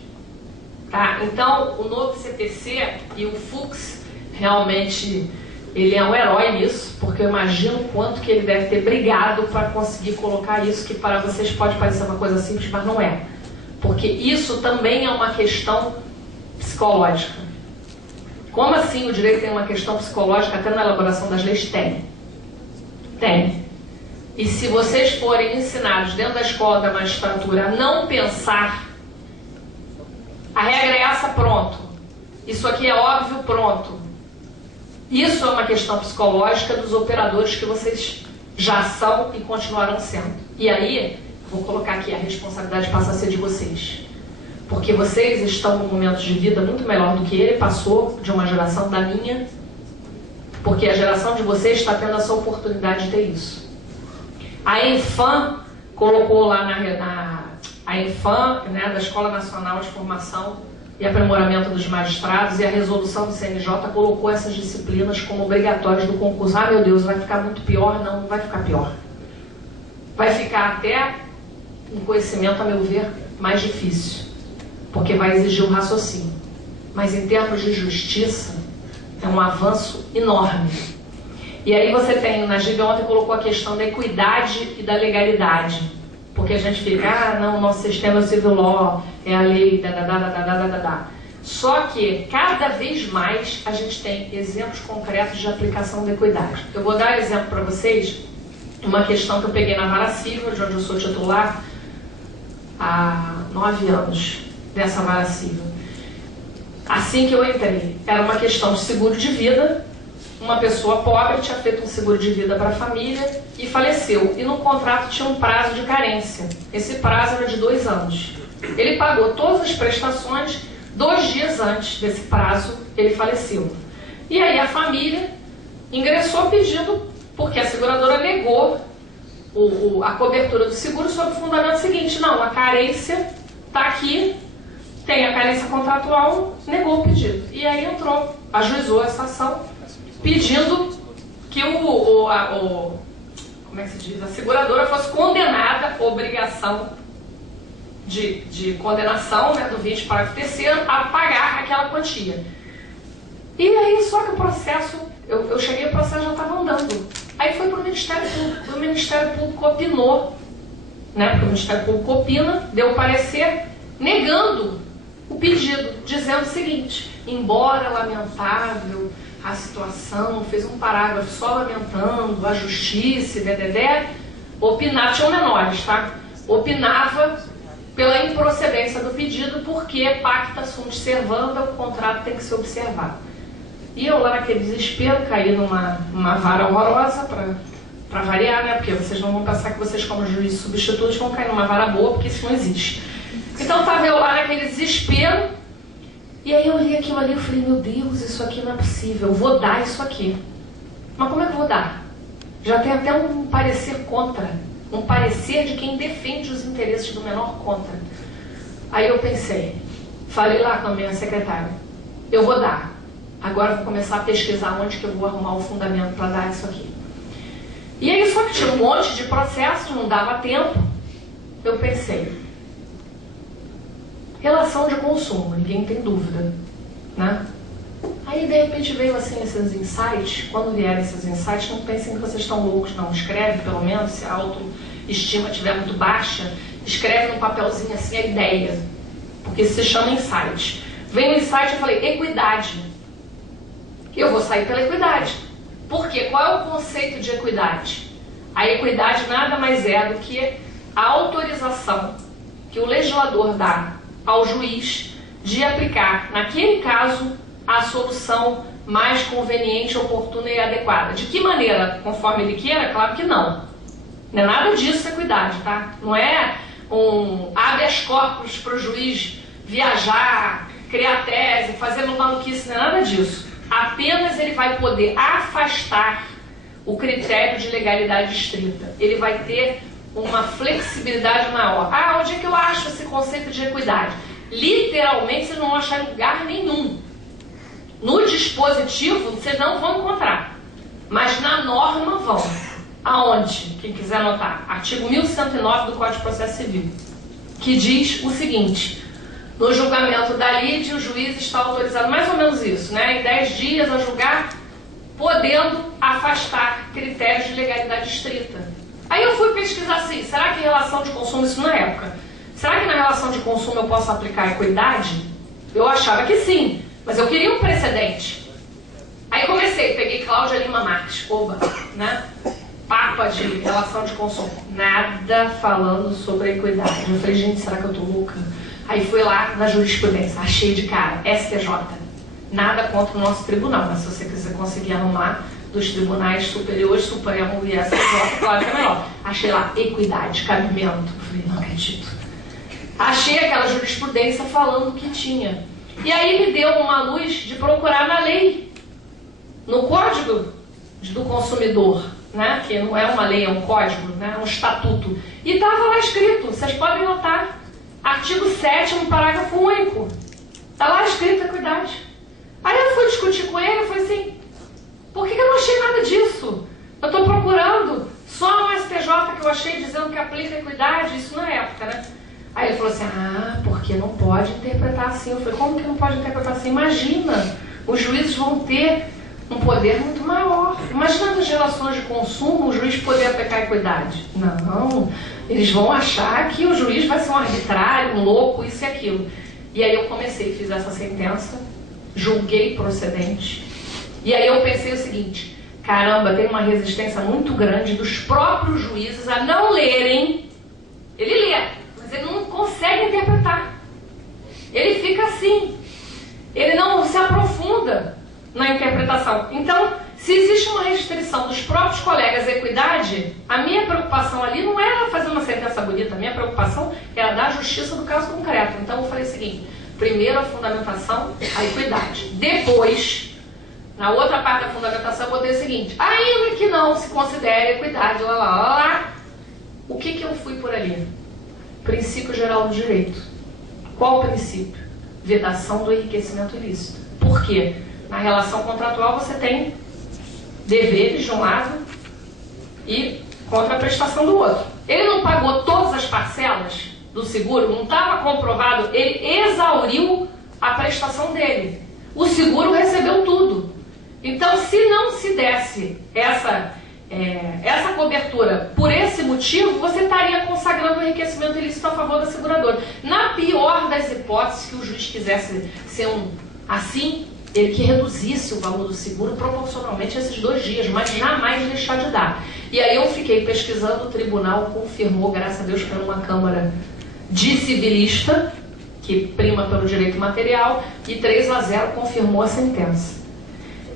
Tá? Então, o novo CPC e o Fux, realmente, ele é um herói nisso, porque eu imagino o quanto que ele deve ter brigado para conseguir colocar isso, que para vocês pode parecer uma coisa simples, mas não é. Porque isso também é uma questão psicológica. Como assim o direito tem uma questão psicológica até na elaboração das leis? Tem. E se vocês forem ensinados dentro da escola da magistratura a não pensar, a regra é essa, pronto. Isso aqui é óbvio, pronto. Isso é uma questão psicológica dos operadores que vocês já são e continuarão sendo. E aí, vou colocar aqui, a responsabilidade passa a ser de vocês. Porque vocês estão num momento de vida muito melhor do que ele passou, de uma geração da minha, porque a geração de vocês está tendo essa oportunidade de ter isso. A ENFAM colocou lá a ENFAM, né, da Escola Nacional de Formação e Aprimoramento dos Magistrados, e a resolução do CNJ colocou essas disciplinas como obrigatórias do concurso. Ah, meu Deus, vai ficar muito pior? Não, não vai ficar pior. Vai ficar até um conhecimento, a meu ver, mais difícil, porque vai exigir um raciocínio. Mas em termos de justiça, é um avanço enorme. E aí você tem, na Giga ontem colocou a questão da equidade e da legalidade. Porque a gente fica, não, nosso sistema civil law é a lei, Só que, cada vez mais, a gente tem exemplos concretos de aplicação da equidade. Eu vou dar exemplo para vocês, uma questão que eu peguei na Vara Civil, de onde eu sou titular, há 9 anos, dessa Vara Civil. Assim que eu entrei, era uma questão de seguro de vida. Uma pessoa pobre tinha feito um seguro de vida para a família e faleceu. E no contrato tinha um prazo de carência. Esse prazo era de 2 anos. Ele pagou todas as prestações, 2 dias antes desse prazo, ele faleceu. E aí a família ingressou pedindo, porque a seguradora negou a cobertura do seguro sob o fundamento seguinte: não, a carência está aqui, tem a carência contratual, negou o pedido. E aí entrou, ajuizou essa ação, pedindo que como é que se diz? A seguradora fosse condenada, obrigação de condenação, né, do 20 parágrafo 3º, a pagar aquela quantia. E aí, só que o processo, eu cheguei, o processo já estava andando. Aí foi para o Ministério Público, o Ministério Público opinou, né, porque o Ministério Público opina, deu o parecer, negando o pedido, dizendo o seguinte: embora lamentável a situação, fez um parágrafo só lamentando a justiça, opinava, tinham menores, tá? Opinava pela improcedência do pedido, porque pacta sunt servanda, o contrato tem que ser observado. E eu lá naquele desespero caí numa vara horrorosa, para variar, né? Porque vocês não vão pensar que vocês, como juízes substitutos, vão cair numa vara boa, porque isso não existe. Então estava eu lá naquele desespero, e aí eu olhei aquilo ali e falei: meu Deus, isso aqui não é possível, eu vou dar isso aqui. Mas como é que eu vou dar? Já tem até um parecer contra, um parecer de quem defende os interesses do menor contra. Aí eu pensei, falei lá com a minha secretária: eu vou dar, agora eu vou começar a pesquisar onde que eu vou arrumar o fundamento para dar isso aqui. E aí, só que tinha um monte de processos, não dava tempo. Eu pensei, relação de consumo, ninguém tem dúvida, né? Aí de repente veio assim esses insights. Quando vierem esses insights, não pensem que vocês estão loucos, não. Escreve pelo menos, se a autoestima estiver muito baixa, escreve num papelzinho assim a ideia, porque isso se chama insight. Veio o insight, eu falei: equidade. Eu vou sair pela equidade. Por quê? Qual é o conceito de equidade? A equidade nada mais é do que a autorização que o legislador dá ao juiz de aplicar, naquele caso, a solução mais conveniente, oportuna e adequada. De que maneira? Conforme ele queira? Claro que não. Não é nada disso equidade, tá? Não é um habeas corpus para o juiz viajar, criar tese, fazer maluquice, não é nada disso. Apenas ele vai poder afastar o critério de legalidade estrita. Ele vai ter uma flexibilidade maior. Ah, onde é que eu acho esse conceito de equidade? Literalmente, vocês não vão achar em lugar nenhum. No dispositivo, vocês não vão encontrar. Mas na norma vão. Aonde? Quem quiser anotar. Artigo 1109 do Código de Processo Civil, que diz o seguinte: no julgamento da lide, o juiz está autorizado, mais ou menos isso, né? Em 10 dias a julgar, podendo afastar critérios de legalidade estrita. Aí eu fui pesquisar assim, será que em relação de consumo, isso na época, será que na relação de consumo eu posso aplicar equidade? Eu achava que sim, mas eu queria um precedente. Aí comecei, peguei Cláudia Lima Marques, oba, né? Papa de relação de consumo. Nada falando sobre equidade. Eu falei, gente, será que eu tô louca? Aí fui lá na jurisprudência, achei de cara, STJ. Nada contra o nosso tribunal, mas se você quiser conseguir arrumar dos tribunais superiores, Supremo e STJ, claro que é melhor. Achei lá, equidade, cabimento. Eu falei, não acredito. Achei aquela jurisprudência falando que tinha. E aí me deu uma luz de procurar na lei, no Código do Consumidor, né? Que não é uma lei, é um código, né? É um estatuto. E estava lá escrito, vocês podem notar, artigo 7º, parágrafo único. Está lá escrito equidade. Aí eu fui discutir com ele, eu falei assim, por que eu não achei nada disso? Eu estou procurando só no STJ que eu achei dizendo que aplica equidade, isso na época, né? Aí ele falou assim, porque não pode interpretar assim. Eu falei, como que não pode interpretar assim? Imagina, os juízes vão ter um poder muito maior. Imagina nas relações de consumo o juiz poder aplicar equidade. Não, eles vão achar que o juiz vai ser um arbitrário, um louco, isso e aquilo. E aí eu comecei, fiz essa sentença, julguei procedente. E aí eu pensei o seguinte, caramba, tem uma resistência muito grande dos próprios juízes a não lerem. Ele lê, mas ele não consegue interpretar. Ele fica assim. Ele não se aprofunda na interpretação. Então, se existe uma restrição dos próprios colegas à equidade, a minha preocupação ali não era fazer uma sentença bonita, a minha preocupação era dar justiça do caso concreto. Então eu falei o seguinte, primeiro a fundamentação, a equidade. Depois, na outra parte da fundamentação, eu botei o seguinte, ainda que não se considere equidade, o que eu fui por ali? Princípio geral do direito. Qual o princípio? Vedação do enriquecimento ilícito. Por quê? Na relação contratual você tem deveres de um lado e contraprestação do outro. Ele não pagou todas as parcelas do seguro, não estava comprovado, ele exauriu a prestação dele. O seguro recebeu tudo. Então, se não se desse essa cobertura por esse motivo, você estaria consagrando o enriquecimento ilícito a favor da seguradora. Na pior das hipóteses, que o juiz quisesse ser assim, ele que reduzisse o valor do seguro proporcionalmente a esses 2 dias, mas jamais deixar de dar. E aí eu fiquei pesquisando, o tribunal confirmou, graças a Deus, por uma Câmara de civilista, que prima pelo direito material, e 3-0 confirmou a sentença.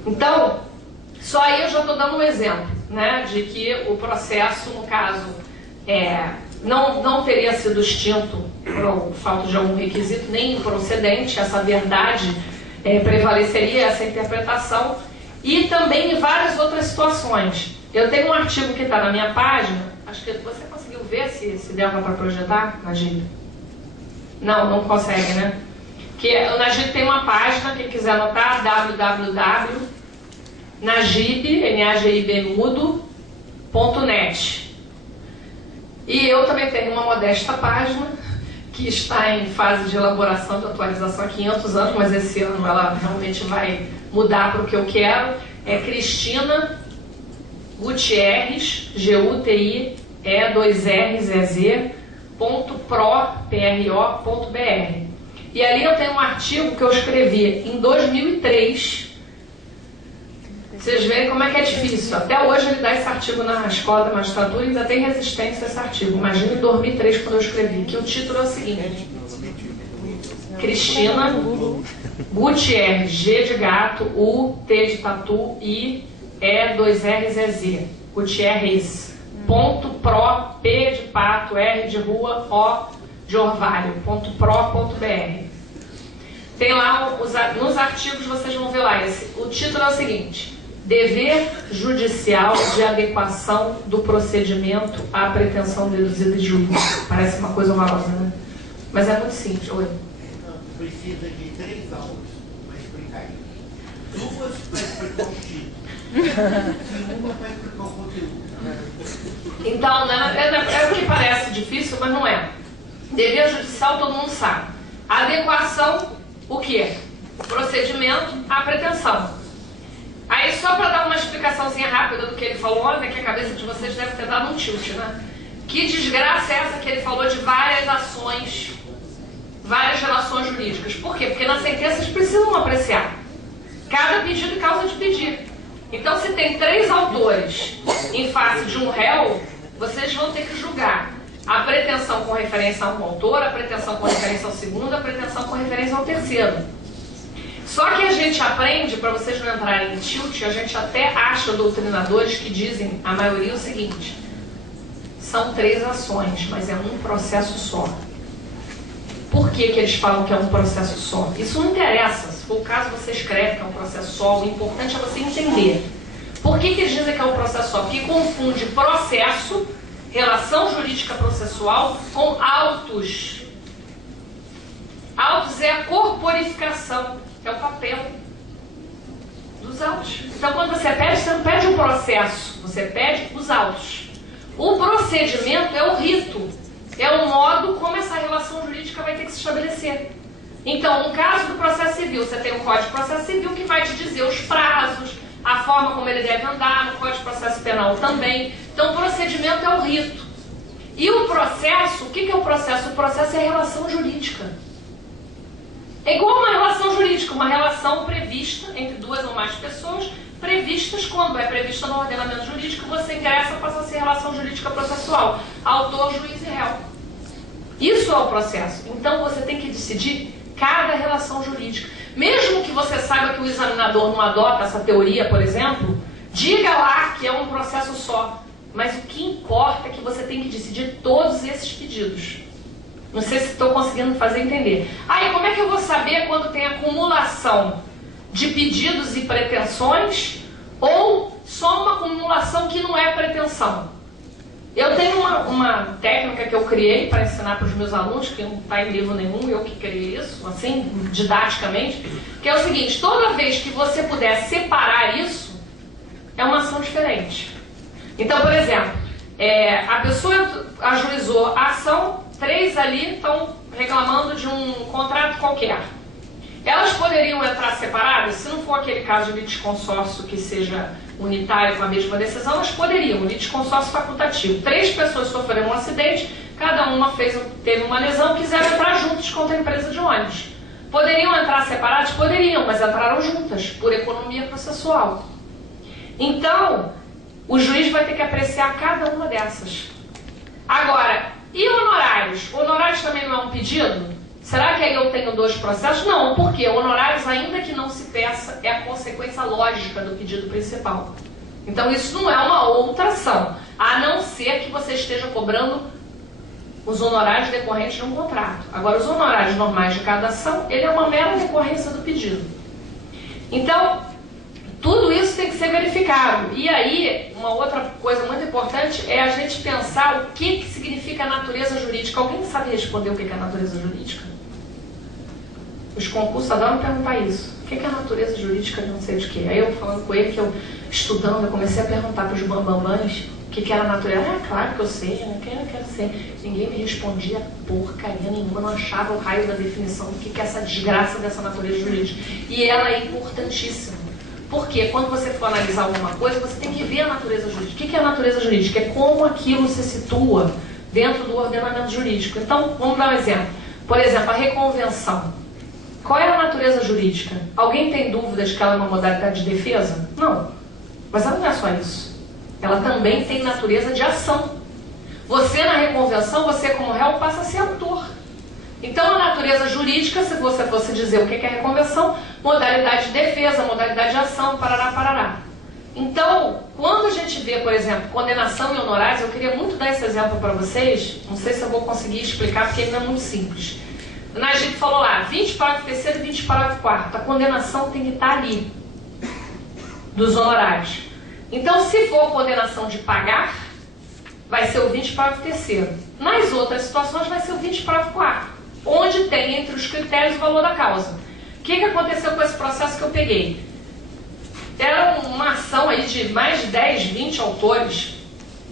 Então, só aí eu já estou dando um exemplo, né, de que o processo, no caso, não teria sido extinto por falta de algum requisito, nem improcedente, essa verdade prevaleceria, essa interpretação, e também em várias outras situações. Eu tenho um artigo que está na minha página, acho que você conseguiu ver se deu para projetar, Najib? Não consegue, né? Que o Najib tem uma página, quem quiser anotar, www.najibmudo.net. E eu também tenho uma modesta página, que está em fase de elaboração, de atualização há 500 anos, mas esse ano ela realmente vai mudar para o que eu quero. É Cristina Gutierrez, GUTIERREZ.pro.br. E ali eu tenho um artigo que eu escrevi em 2003. Vocês veem como é que é difícil. Até hoje ele dá esse artigo na escola da magistratura e ainda tem resistência a esse artigo. Imagina em 2003, quando eu escrevi, que o título é o seguinte. Cristina Gutierrez, G de gato, U, T de tatu, I, E, 2 R's, E, Z. Gutierrez. .pro, P de pato, R de rua, O de orvalho, .pro.br. Tem lá, nos artigos vocês vão ver lá, o título é o seguinte: dever judicial de adequação do procedimento à pretensão deduzida de juízo. Parece uma coisa horrorosa, né? Mas é muito simples. Oi. Precisa de 3 aulas para explicar isso. 2 para explicar o título e 1 para explicar o conteúdo. Então, né, é o que parece difícil, mas não é. Dever judicial todo mundo sabe. Adequação, o quê? Procedimento à pretensão. Aí, só para dar uma explicações rápida do que ele falou ontem, que a cabeça de vocês deve ter dado um tilt, né? Que desgraça é essa que ele falou de várias ações, várias relações jurídicas? Por quê? Porque nas sentenças precisam apreciar cada pedido e causa de pedir. Então, se tem 3 autores em face de um réu, vocês vão ter que julgar a pretensão com referência a um autor, a pretensão com referência ao segundo, a pretensão com referência ao terceiro. Só que a gente aprende, para vocês não entrarem em tilt, a gente até acha doutrinadores que dizem, a maioria, o seguinte: são 3 ações, mas é um processo só. Por que eles falam que é um processo só? Isso não interessa. Se for o caso, você escreve que é um processo só. O importante é você entender. Por que eles dizem que é um processo só? Porque confunde processo, relação jurídica processual, com autos. Autos é a corporificação, é o papel dos autos. Então, quando você não pede o processo, você pede os autos. O procedimento é o rito, é o modo como essa relação jurídica vai ter que se estabelecer. Então, no caso do processo civil, você tem o Código de Processo Civil que vai te dizer os prazos, a forma como ele deve andar, no Código de Processo Penal também. Então, o procedimento é o rito. E o processo, o que é o processo? O processo é a relação jurídica. É igual uma relação jurídica, uma relação prevista entre 2 ou mais pessoas, previstas quando é prevista no ordenamento jurídico, você ingressa, passa a ser relação jurídica processual, autor, juiz e réu. Isso é o processo. Então você tem que decidir cada relação jurídica. Mesmo que você saiba que o examinador não adota essa teoria, por exemplo, diga lá que é um processo só. Mas o que importa é que você tem que decidir todos esses pedidos. Não sei se estou conseguindo fazer entender. E como é que eu vou saber quando tem acumulação de pedidos e pretensões ou só uma acumulação que não é pretensão? Eu tenho uma técnica que eu criei para ensinar para os meus alunos, que não está em livro nenhum, eu que criei isso, assim, didaticamente, que é o seguinte: toda vez que você puder separar isso, é uma ação diferente. Então, por exemplo, a pessoa ajuizou a ação, 3 ali estão reclamando de um contrato qualquer. Elas poderiam entrar separadas? Se não for aquele caso de litisconsórcio que seja unitário com a mesma decisão, elas poderiam, litisconsórcio facultativo. 3 pessoas sofreram um acidente, cada uma teve uma lesão, quiseram entrar juntas contra a empresa de ônibus. Poderiam entrar separadas? Poderiam, mas entraram juntas, por economia processual. Então, o juiz vai ter que apreciar cada uma dessas. Agora, e honorários? Honorários também não é um pedido? Será que aí eu tenho 2 processos? Não, porque honorários, ainda que não se peça, é a consequência lógica do pedido principal. Então isso não é uma outra ação, a não ser que você esteja cobrando os honorários decorrentes de um contrato. Agora, os honorários normais de cada ação, ele é uma mera decorrência do pedido. Então, tudo isso tem que ser verificado. E aí, uma outra coisa muito importante é a gente pensar o que significa natureza jurídica. Alguém sabe responder o que é natureza jurídica? Os concursos adoram perguntar isso. O que é a natureza jurídica de não sei de quê? Aí eu falando com ele, que eu estudando, eu comecei a perguntar para os bambambãs o que era a natureza. Claro que eu sei, né? Eu quero ser. Ninguém me respondia porcaria nenhuma, não achava o raio da definição do que é essa desgraça dessa natureza jurídica. E ela é importantíssima. Porque quando você for analisar alguma coisa, você tem que ver a natureza jurídica. O que é a natureza jurídica? É como aquilo se situa dentro do ordenamento jurídico. Então, vamos dar um exemplo. Por exemplo, a reconvenção. Qual é a natureza jurídica? Alguém tem dúvidas que ela é uma modalidade de defesa? Não. Mas ela não é só isso. Ela também tem natureza de ação. Você, na reconvenção, você como réu passa a ser autor. Então, a natureza jurídica, se você fosse dizer o que é reconvenção, modalidade de defesa, modalidade de ação, parará, parará. Então, quando a gente vê, por exemplo, condenação e honorários, eu queria muito dar esse exemplo para vocês, não sei se eu vou conseguir explicar, porque ele não é muito simples. O Najib falou lá, 20 parágrafo 3º e 20 parágrafo 4º, a condenação tem que estar ali, dos honorários. Então, se for condenação de pagar, vai ser o 20 parágrafo 3º. Nas outras situações, vai ser o 20 parágrafo 4º, onde tem entre os critérios o valor da causa. O que aconteceu com esse processo que eu peguei? Era uma ação aí de mais de 10, 20 autores,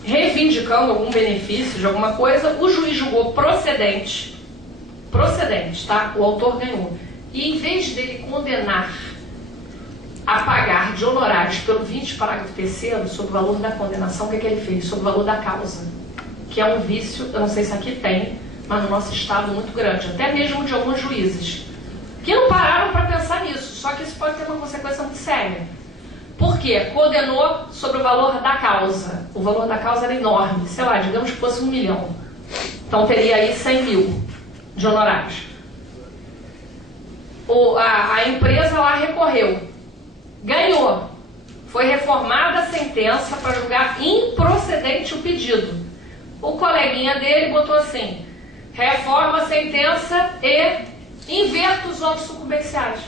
reivindicando algum benefício de alguma coisa. O juiz julgou procedente, tá? O autor ganhou. E em vez dele condenar a pagar de honorários pelo 20 parágrafo 3º sobre o valor da condenação, o que ele fez? Sobre o valor da causa, que é um vício, eu não sei se aqui tem, mas no nosso estado muito grande, até mesmo de alguns juízes, que não pararam para pensar nisso, só que isso pode ter uma consequência muito séria. Por quê? Condenou sobre o valor da causa. O valor da causa era enorme, sei lá, digamos que fosse 1 milhão. Então teria aí 100 mil de honorários. A empresa lá recorreu, ganhou. Foi reformada a sentença para julgar improcedente o pedido. O coleguinha dele botou assim, reforma a sentença e inverta os ônus sucumbenciais.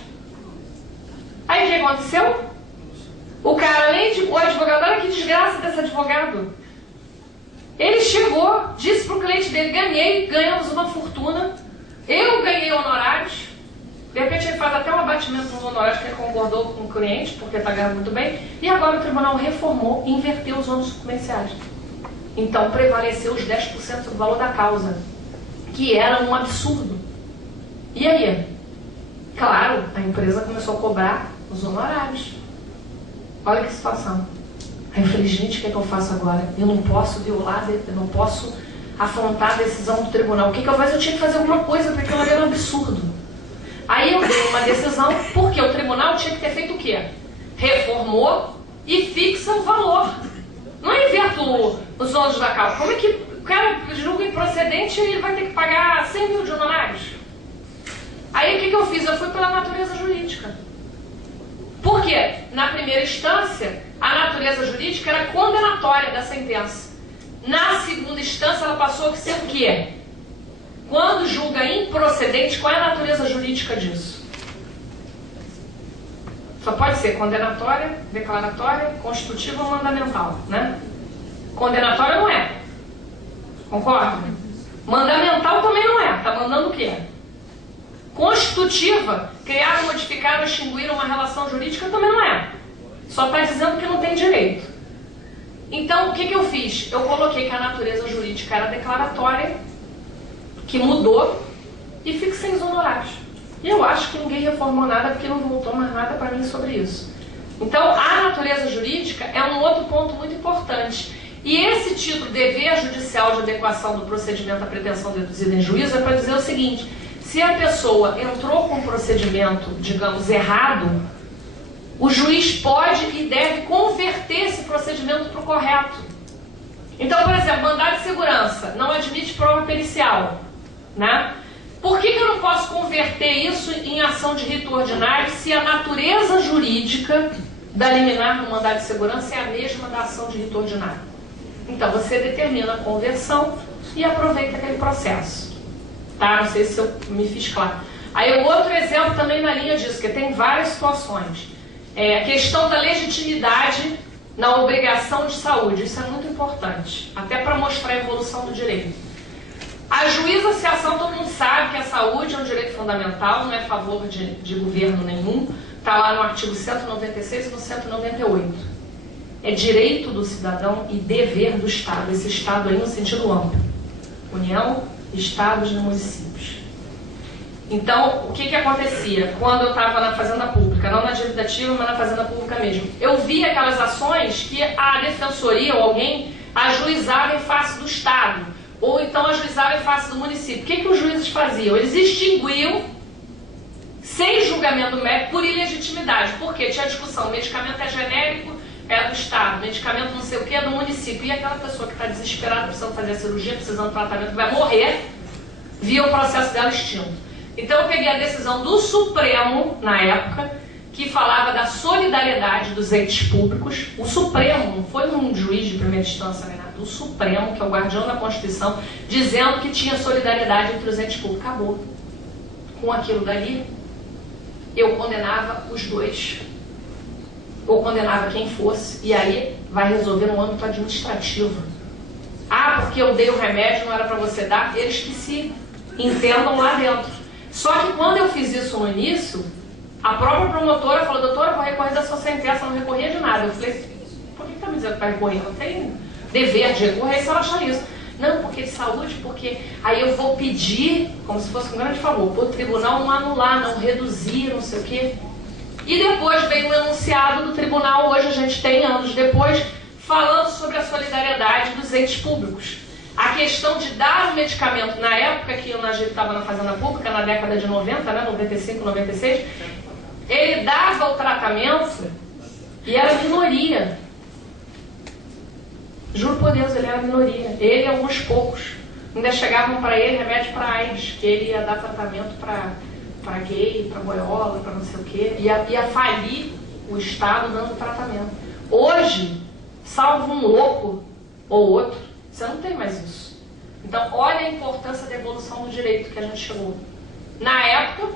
Aí o que aconteceu? O cara, além de... O advogado, olha que desgraça desse advogado. Ele chegou, disse para o cliente dele, ganhamos uma fortuna, eu ganhei honorários. De repente ele faz até um abatimento nos honorários que ele concordou com o cliente, porque está ganhando muito bem. E agora o tribunal reformou e inverteu os ônus sucumbenciais. Então prevaleceu os 10% do valor da causa, que era um absurdo. E aí? Claro, a empresa começou a cobrar os honorários. Olha que situação. Aí eu falei, gente, o que é que eu faço agora? Eu não posso violar, eu não posso afrontar a decisão do tribunal. O que eu faço? Eu tinha que fazer alguma coisa, porque aquilo ali era um absurdo. Aí eu dei uma decisão, porque o tribunal tinha que ter feito o quê? Reformou e fixa o valor. Não inverto os ônus da causa. Como é que o cara julga improcedente e ele vai ter que pagar 100 mil de honorários? Aí o que eu fiz? Eu fui pela natureza jurídica. Porque, na primeira instância, a natureza jurídica era condenatória da sentença. Na segunda instância, ela passou a ser o quê? Quando julga improcedente, qual é a natureza jurídica disso? Só pode ser condenatória, declaratória, constitutiva ou mandamental, né? Condenatória não é. Concorda? Mandamental também não é. Está mandando o quê? Constitutiva, criar, modificar ou extinguir uma relação jurídica também não é. Só está dizendo que não tem direito. Então, o que eu fiz? Eu coloquei que a natureza jurídica era declaratória, que mudou, e fixei os honorários. E eu acho que ninguém reformou nada, porque não voltou mais nada para mim sobre isso. Então, a natureza jurídica é um outro ponto muito importante. E esse título, dever judicial de adequação do procedimento à pretensão deduzida em juízo, é para dizer o seguinte: se a pessoa entrou com um procedimento, digamos, errado, o juiz pode e deve converter esse procedimento para o correto. Então, por exemplo, mandado de segurança não admite prova pericial, né? Por que eu não posso converter isso em ação de rito ordinário se a natureza jurídica da liminar no mandado de segurança é a mesma da ação de rito ordinário? Então, você determina a conversão e aproveita aquele processo. Tá? Não sei se eu me fiz claro. Aí, o outro exemplo também na linha disso, que tem várias situações. É a questão da legitimidade na obrigação de saúde. Isso é muito importante, até para mostrar a evolução do direito. A juíza-associação, todo mundo sabe que a saúde é um direito fundamental, não é favor de governo nenhum. Está lá no artigo 196 e no 198. É direito do cidadão e dever do Estado. Esse Estado aí no sentido amplo. União, Estados e municípios. Então, o que acontecia quando eu estava na Fazenda Pública? Não na dívida ativa, mas na Fazenda Pública mesmo. Eu via aquelas ações que a defensoria ou alguém ajuizava em face do Estado. Ou então ajuizava em face do município. O que os juízes faziam? Eles extinguiam, sem julgamento médico, por ilegitimidade. Por quê? Tinha discussão, medicamento é genérico, é do Estado, medicamento não sei o que é do município. E aquela pessoa que está desesperada, precisando fazer a cirurgia, precisando de tratamento, vai morrer, via o processo dela extinto. Então eu peguei a decisão do Supremo, na época, que falava da solidariedade dos entes públicos. O Supremo, não foi um juiz de primeira instância nem nada, o Supremo, que é o guardião da Constituição, dizendo que tinha solidariedade entre os entes públicos. Acabou. Com aquilo dali, eu condenava os dois. Ou condenava quem fosse, e aí vai resolver no âmbito administrativo. Ah, porque eu dei o remédio, não era para você dar, eles que se entendam lá dentro. Só que quando eu fiz isso no início, a própria promotora falou, doutora, eu vou recorrer da sua sentença, não recorria de nada. Eu falei, por que está me dizendo que vai recorrer? Não tem dever de recorrer se ela achar isso. Não, porque de saúde, porque aí eu vou pedir, como se fosse um grande favor, para o tribunal não anular, não reduzir, não sei o quê. E depois veio o enunciado do tribunal, hoje a gente tem, anos depois, falando sobre a solidariedade dos entes públicos. A questão de dar o medicamento, na época que o Najib estava na Fazenda Pública, na década de 90, né, 95, 96, ele dava o tratamento e era minoria. Juro por Deus, ele era minoria. Ele e alguns poucos. Ainda chegavam para ele remédio para AIDS, que ele ia dar tratamento para gay, para boiola, para não sei o quê. Ia falir o Estado dando tratamento. Hoje, salvo um louco ou outro, você não tem mais isso. Então, olha a importância da evolução do direito que a gente chegou. Na época,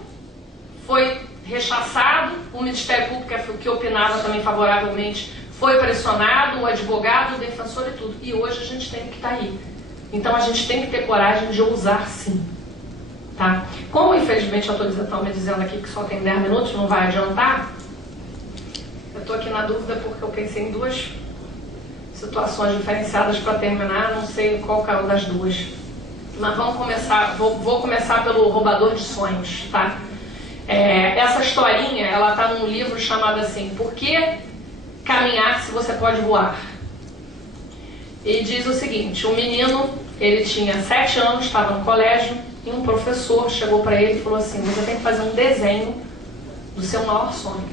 foi rechaçado, o Ministério Público, que opinava também favoravelmente, foi pressionado, o advogado, o defensor e tudo. E hoje a gente tem que estar aí. Então, a gente tem que ter coragem de ousar sim. Tá? Como, infelizmente, estão me dizendo aqui que só tem 10 minutos, não vai adiantar, eu estou aqui na dúvida porque eu pensei em duas situações diferenciadas para terminar, não sei qual é das duas. Mas vamos começar, vou começar pelo roubador de sonhos, tá? Essa historinha, ela está num livro chamado assim, Por que caminhar se você pode voar? E diz o seguinte, um menino, ele tinha 7 anos, estava no colégio, e um professor chegou para ele e falou assim, você tem que fazer um desenho do seu maior sonho.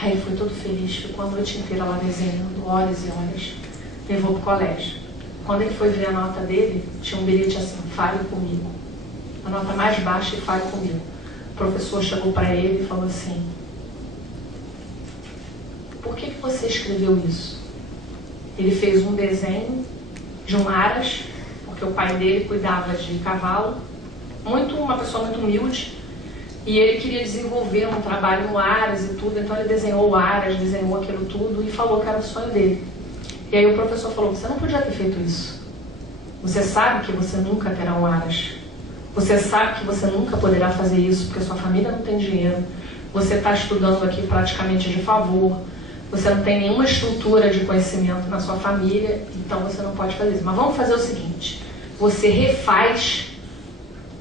Aí ele foi todo feliz, ficou a noite inteira lá desenhando, horas e horas. Levou para o colégio. Quando ele foi ver a nota dele, tinha um bilhete assim, fale comigo. A nota mais baixa e fale comigo. O professor chegou para ele e falou assim, por que você escreveu isso? Ele fez um desenho de um aras, porque o pai dele cuidava de cavalo, uma pessoa muito humilde, e ele queria desenvolver um trabalho no aras e tudo, então ele desenhou o aras, desenhou aquilo tudo e falou que era o sonho dele. E aí o professor falou, você não podia ter feito isso. Você sabe que você nunca terá um aras. Você sabe que você nunca poderá fazer isso porque sua família não tem dinheiro. Você está estudando aqui praticamente de favor. Você não tem nenhuma estrutura de conhecimento na sua família, então você não pode fazer isso. Mas vamos fazer o seguinte, você refaz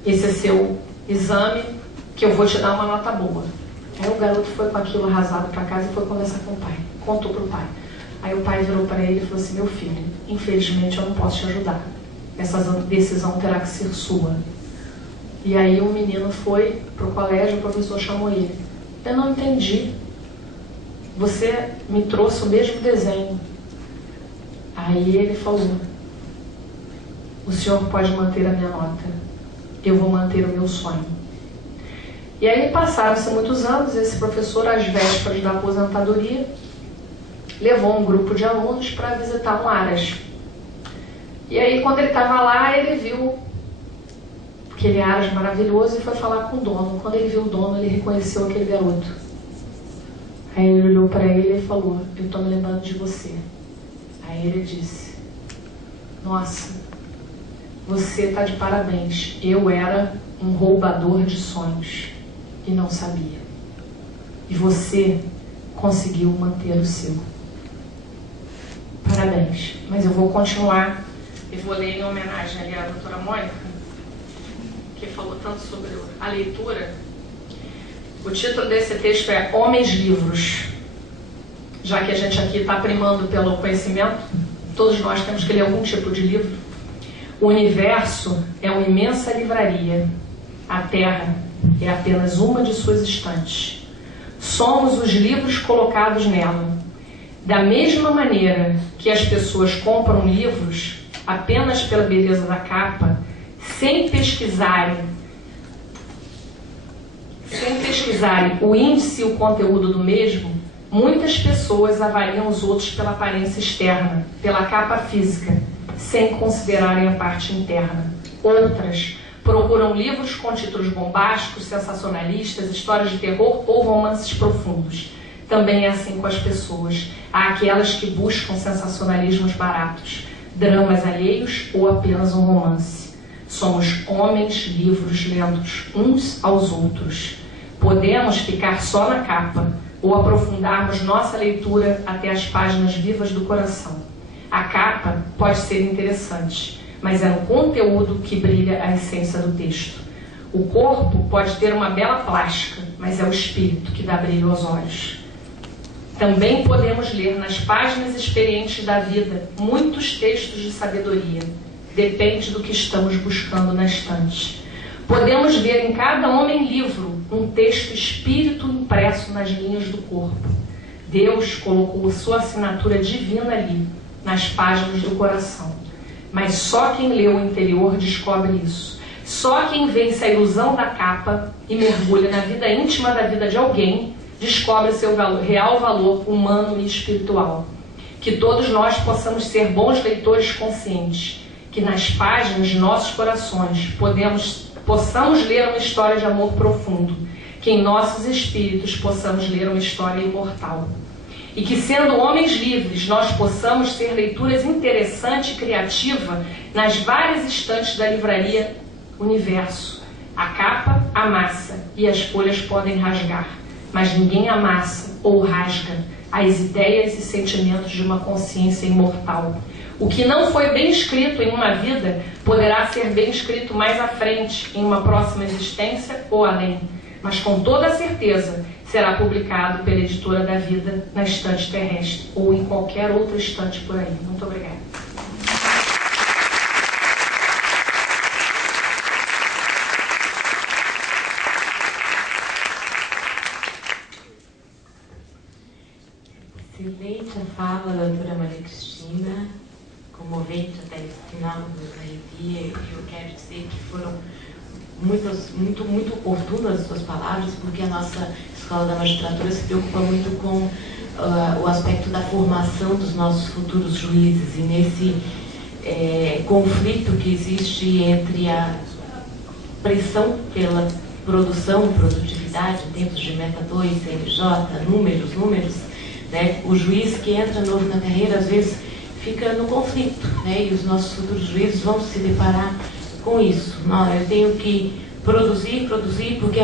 esse seu exame que eu vou te dar uma nota boa. Aí o garoto foi com aquilo arrasado para casa e foi conversar com o pai. Contou para o pai. Aí o pai virou para ele e falou assim, meu filho, infelizmente eu não posso te ajudar. Essa decisão terá que ser sua. E aí o menino foi para o colégio, o professor chamou ele. Eu não entendi. Você me trouxe o mesmo desenho. Aí ele falou, o senhor pode manter a minha nota. Eu vou manter o meu sonho. E aí passaram-se muitos anos, esse professor, às vésperas da aposentadoria, levou um grupo de alunos para visitar um aras. E aí, quando ele estava lá, ele viu aquele aras maravilhoso e foi falar com o dono. Quando ele viu o dono, ele reconheceu aquele garoto. Aí ele olhou para ele e falou, eu estou me lembrando de você. Aí ele disse, nossa, você está de parabéns. Eu era um roubador de sonhos e não sabia. E você conseguiu manter o seu. Parabéns. Mas eu vou continuar e vou ler em homenagem ali à doutora Mônica, que falou tanto sobre a leitura. O título desse texto é Homens Livros. Já que a gente aqui está primando pelo conhecimento, todos nós temos que ler algum tipo de livro. O universo é uma imensa livraria. A Terra é apenas uma de suas estantes. Somos os livros colocados nela. Da mesma maneira que as pessoas compram livros apenas pela beleza da capa, sem pesquisarem o índice e o conteúdo do mesmo, muitas pessoas avaliam os outros pela aparência externa, pela capa física, sem considerarem a parte interna. Outras procuram livros com títulos bombásticos, sensacionalistas, histórias de terror ou romances profundos. Também é assim com as pessoas. Há aquelas que buscam sensacionalismos baratos, dramas alheios ou apenas um romance. Somos homens livros lentos uns aos outros. Podemos ficar só na capa ou aprofundarmos nossa leitura até as páginas vivas do coração. A capa pode ser interessante, mas é no conteúdo que brilha a essência do texto. O corpo pode ter uma bela plástica, mas é o espírito que dá brilho aos olhos. Também podemos ler nas páginas experientes da vida muitos textos de sabedoria. Depende do que estamos buscando na estante. Podemos ver em cada homem livro um texto espírito impresso nas linhas do corpo. Deus colocou sua assinatura divina ali, nas páginas do coração. Mas só quem lê o interior descobre isso. Só quem vence a ilusão da capa e mergulha na vida íntima da vida de alguém descobre seu real valor humano e espiritual. Que todos nós possamos ser bons leitores conscientes, que nas páginas de nossos corações possamos ler uma história de amor profundo, que em nossos espíritos possamos ler uma história imortal. E que, sendo homens livres, nós possamos ter leituras interessante e criativa nas várias estantes da livraria Universo. A capa amassa e as folhas podem rasgar, mas ninguém amassa ou rasga as ideias e sentimentos de uma consciência imortal. O que não foi bem escrito em uma vida poderá ser bem escrito mais à frente, em uma próxima existência ou além, mas com toda certeza será publicado pela editora da vida na estante terrestre ou em qualquer outra estante por aí. Muito obrigada. Excelente a fala da doutora Maria Cristina, comovente até esse final da dia. Eu quero dizer que foram muito oportunas as suas palavras, porque a nossa Escola da Magistratura se preocupa muito com o aspecto da formação dos nossos futuros juízes, e nesse conflito que existe entre a pressão pela produção, produtividade, em tempos de Meta 2, CNJ, números, né? O juiz que entra novo na carreira, às vezes, fica no conflito, né? E os nossos futuros juízes vão se deparar com isso. Não, eu tenho que produzir, porque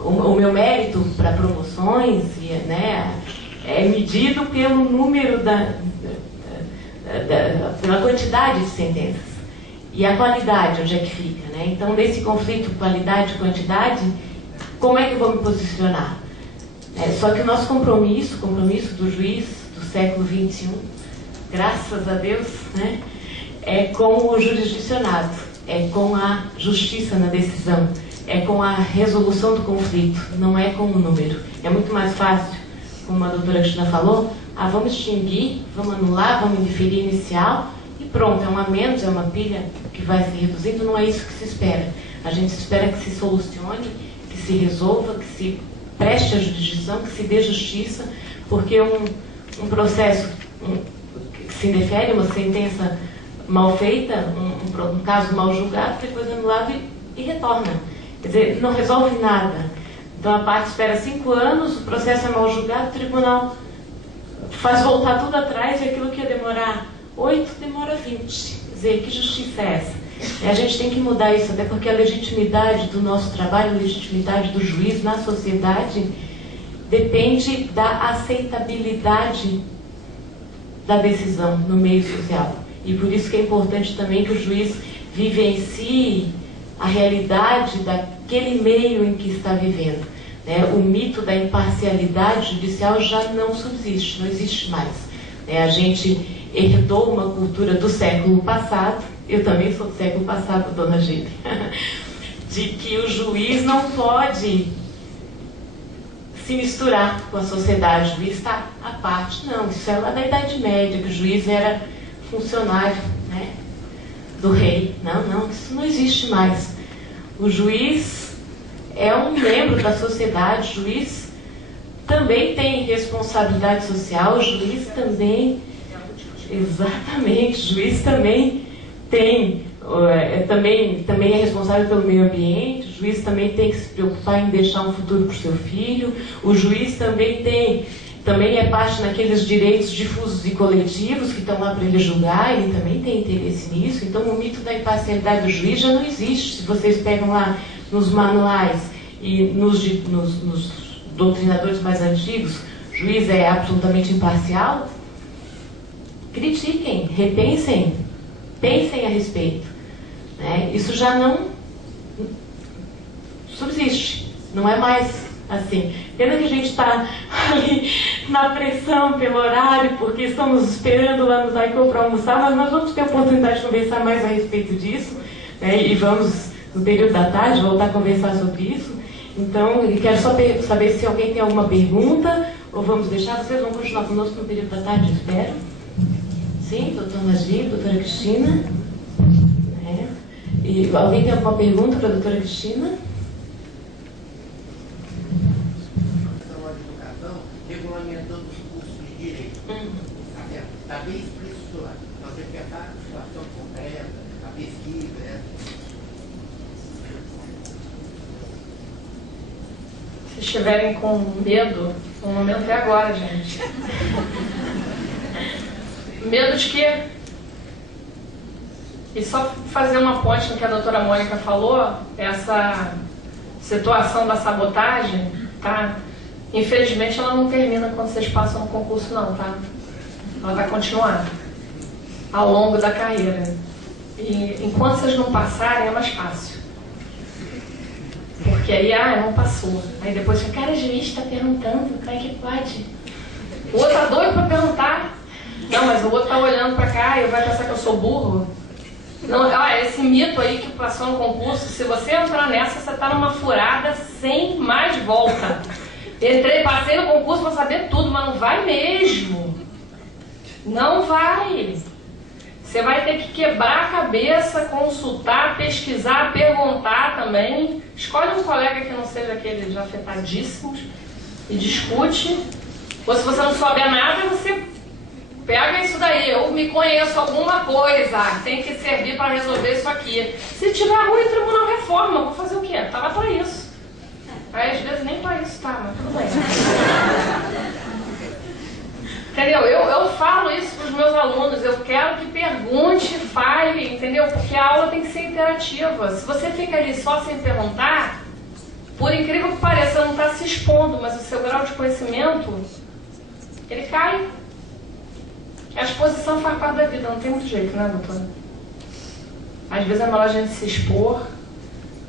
o meu mérito para promoções, né, é medido pelo número pela quantidade de sentenças. E a qualidade, onde é que fica, né? Então, nesse conflito qualidade e quantidade, como é que eu vou me posicionar? Só que o nosso compromisso do juiz do século XXI, graças a Deus, né, é com o jurisdicionado, é com a justiça na decisão, é com a resolução do conflito, não é com o número. É muito mais fácil, como a doutora Cristina falou, vamos extinguir, vamos anular, vamos indeferir inicial e pronto, é um a menos, é uma pilha que vai se reduzindo. Não é isso que se espera. A gente espera que se solucione, que se resolva, que se preste a jurisdição, que se dê justiça, porque um processo que se indefere, uma sentença mal feita, um caso mal julgado, depois anulado e retorna. Quer dizer, não resolve nada. Então a parte espera 5 anos, o processo é mal julgado, o tribunal faz voltar tudo atrás e aquilo que ia demorar 8, demora 20. Quer dizer, que justiça é essa? A gente tem que mudar isso, até porque a legitimidade do nosso trabalho, a legitimidade do juiz na sociedade depende da aceitabilidade da decisão no meio social. E por isso que é importante também que o juiz vivencie a realidade daquele meio em que está vivendo. O mito da imparcialidade judicial já não subsiste, não existe mais. A gente herdou uma cultura do século passado, eu também sou do século passado, dona Gide, de que o juiz não pode se misturar com a sociedade, o juiz está à parte. Não, isso é lá da Idade Média, que o juiz era funcionário, né, do rei. Não, isso não existe mais. O juiz é um membro da sociedade, o juiz também tem responsabilidade social, o juiz também, exatamente, o juiz também tem, também é responsável pelo meio ambiente, o juiz também tem que se preocupar em deixar um futuro para o seu filho, o juiz também é parte naqueles direitos difusos e coletivos que estão lá para ele julgar, ele também tem interesse nisso. Então o mito da imparcialidade do juiz já não existe. Se vocês pegam lá nos manuais e nos doutrinadores mais antigos, o juiz é absolutamente imparcial, critiquem, repensem, pensem a respeito. Né? Isso já não subsiste, não é mais assim. Pena que a gente está ali na pressão pelo horário, porque estamos esperando lá no Zaicô para almoçar, mas nós vamos ter a oportunidade de conversar mais a respeito disso, né? E vamos, no período da tarde, voltar a conversar sobre isso. Então, eu quero só saber se alguém tem alguma pergunta, ou vamos deixar, vocês vão continuar conosco no período da tarde, eu espero. Sim, doutor Magir, doutora Cristina. E alguém tem alguma pergunta para a doutora Cristina? Regulamentando os cursos de direito. Está bem explícito lá. Nós temos que pensar a situação concreta, a pesquisa. Se estiverem com medo, o momento é agora, gente. Medo de quê? E só fazer uma ponte no que a doutora Mônica falou, essa situação da sabotagem, tá? Infelizmente ela não termina quando vocês passam no concurso não, tá? Ela vai continuar ao longo da carreira. E enquanto vocês não passarem é mais fácil. Porque aí, não passou. Aí depois fica, cara, juiz está perguntando, como é que pode? O outro tá doido para perguntar. Não, mas o outro tá olhando para cá e vai pensar que eu sou burro. Não, esse mito aí que passou no concurso, se você entrar nessa, você tá numa furada sem mais volta. Passei no concurso para saber tudo, mas não vai mesmo. Não vai. Você vai ter que quebrar a cabeça, consultar, pesquisar, perguntar também. Escolhe um colega que não seja aqueles afetadíssimos e discute. Ou se você não souber nada, você pega isso daí. Eu me conheço alguma coisa, tem que servir para resolver isso aqui. Se tiver ruim, o tribunal reforma. Vou fazer o quê? Tava para isso. Aí às vezes nem para isso tá, mas tudo bem. Entendeu? Eu falo isso para os meus alunos, eu quero que pergunte, fale, entendeu? Porque a aula tem que ser interativa. Se você fica ali só sem perguntar, por incrível que pareça, você não está se expondo, mas o seu grau de conhecimento, ele cai. A exposição faz parte da vida, não tem muito jeito, né, doutora? Às vezes é melhor a gente se expor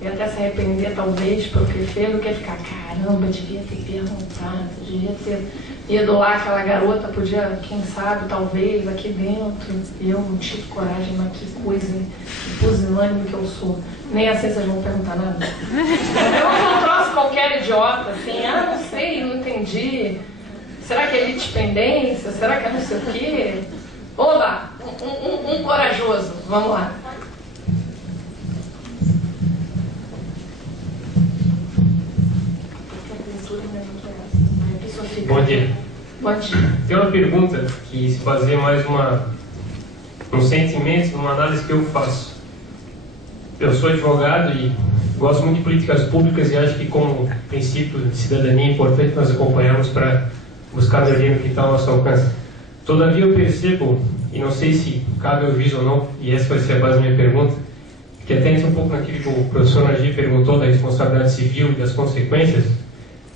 e até se arrepender, talvez, pelo que fez, do que ficar, caramba, devia ter perguntado, devia ter ido lá, aquela garota podia, quem sabe, talvez, aqui dentro, e eu não tive coragem, mas que coisa, que pusilânime que eu sou. Nem assim vocês vão perguntar nada. Eu não trouxe qualquer idiota, assim, não sei, não entendi. Será que é litispendência? Será que é não sei o quê? Oba, um corajoso, vamos lá. Bom dia. Bom dia. Tem uma pergunta que se baseia mais num sentimento, numa análise que eu faço. Eu sou advogado e gosto muito de políticas públicas e acho que como princípio de cidadania é importante nós acompanhamos para buscar melhoria no que está ao nosso alcance. Todavia eu percebo, e não sei se cabe ao juiz ou não, e essa vai ser a base da minha pergunta, que atende um pouco naquilo que o professor Magir perguntou da responsabilidade civil e das consequências.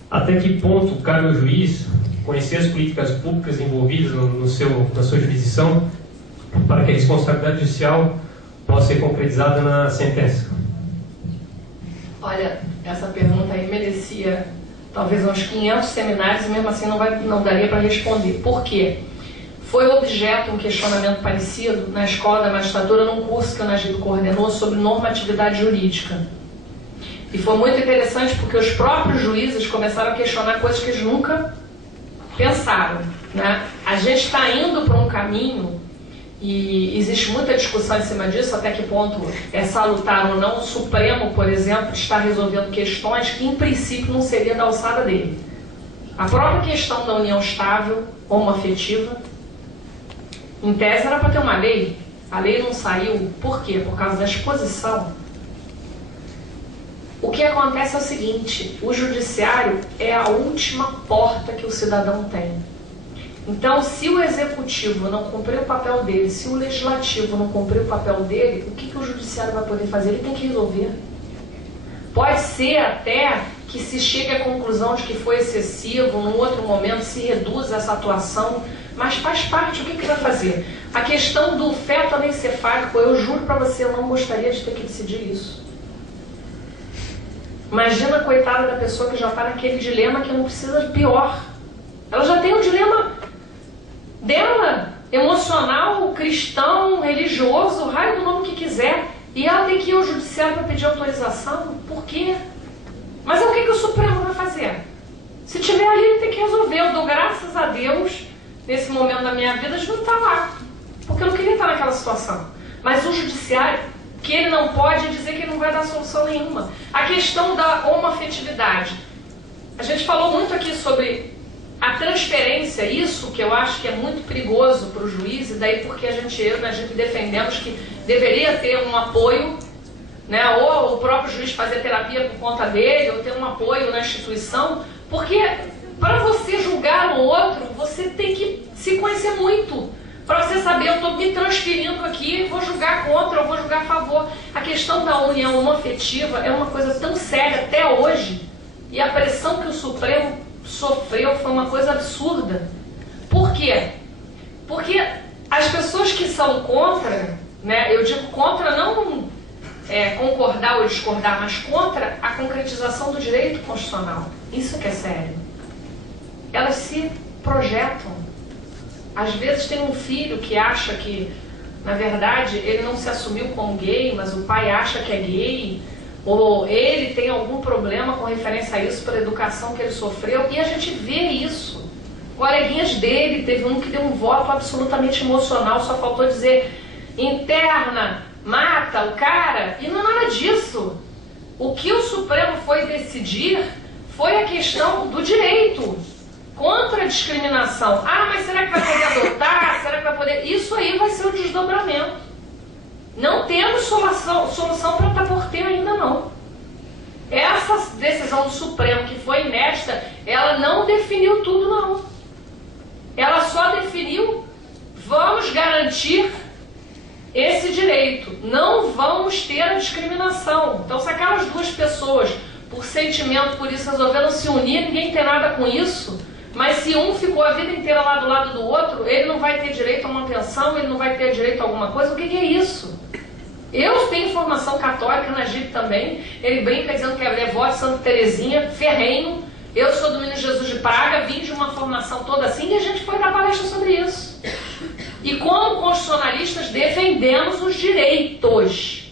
Até que ponto cabe ao juiz conhecer as políticas públicas envolvidas na sua jurisdição para que a responsabilidade judicial possa ser concretizada na sentença? Olha, essa pergunta aí merecia talvez uns 500 seminários e mesmo assim não daria para responder. Por quê? Foi objeto um questionamento parecido na Escola da Magistratura num curso que o Nagito coordenou sobre normatividade jurídica. E foi muito interessante porque os próprios juízes começaram a questionar coisas que eles nunca pensaram, né? A gente está indo para um caminho e existe muita discussão em cima disso, até que ponto é salutar ou não. O Supremo, por exemplo, está resolvendo questões que, em princípio, não seria da alçada dele. A própria questão da união estável, homoafetiva, em tese era para ter uma lei. A lei não saiu. Por quê? Por causa da exposição. O que acontece é o seguinte: o judiciário é a última porta que o cidadão tem. Então, se o executivo não cumprir o papel dele, se o legislativo não cumprir o papel dele, o que o judiciário vai poder fazer? Ele tem que resolver. Pode ser até que se chegue à conclusão de que foi excessivo, num outro momento se reduz essa atuação, mas faz parte. O que vai fazer? A questão do feto anencefálico, eu juro para você, eu não gostaria de ter que decidir isso. Imagina a coitada da pessoa que já está naquele dilema, que não precisa de pior. Ela já tem um dilema dela, emocional, cristão, religioso, raio do nome que quiser, e ela tem que ir ao judiciário para pedir autorização. Por quê? Mas o que o Supremo vai fazer? Se tiver ali, ele tem que resolver. Eu dou graças a Deus, nesse momento da minha vida, de não estar lá, porque eu não queria estar naquela situação. Mas o judiciário, que ele não pode dizer que ele não vai dar solução nenhuma. A questão da homoafetividade. A gente falou muito aqui sobre a transferência, isso que eu acho que é muito perigoso para o juiz, e daí porque a gente defendemos que deveria ter um apoio, né, ou o próprio juiz fazer terapia por conta dele, ou ter um apoio na instituição, porque para você julgar o outro, você tem que se conhecer muito. Para você saber, eu estou me transferindo aqui, vou julgar contra, ou vou julgar a favor. A questão da união homoafetiva é uma coisa tão séria até hoje, e a pressão que o Supremo sofreu foi uma coisa absurda. Por quê? Porque as pessoas que são contra, né, eu digo contra não concordar ou discordar, mas contra a concretização do direito constitucional. Isso que é sério. Elas se projetam. Às vezes tem um filho que acha que, na verdade, ele não se assumiu como gay, mas o pai acha que é gay, ou ele tem algum problema com referência a isso pela educação que ele sofreu, e a gente vê isso. Coleguinhas dele, teve um que deu um voto absolutamente emocional, só faltou dizer interna, mata o cara, e não é nada disso. O que o Supremo foi decidir foi a questão do direito. Contra a discriminação. Ah, mas será que vai poder adotar? Será que vai poder... Isso aí vai ser o desdobramento. Não temos solução para estar por ter ainda não. Essa decisão do Supremo, que foi inédita, ela não definiu tudo não. Ela só definiu: vamos garantir esse direito. Não vamos ter a discriminação. Então, se aquelas duas pessoas, por sentimento, por isso, resolveram se unir, ninguém tem nada com isso. Mas se um ficou a vida inteira lá do lado do outro, ele não vai ter direito a uma pensão, ele não vai ter direito a alguma coisa. O que é isso? Eu tenho formação católica, na GIP também. Ele brinca dizendo que é devoto de Santa Terezinha, ferrenho. Eu sou do Menino Jesus de Praga, vim de uma formação toda assim, e a gente foi dar palestra sobre isso. E como constitucionalistas defendemos os direitos.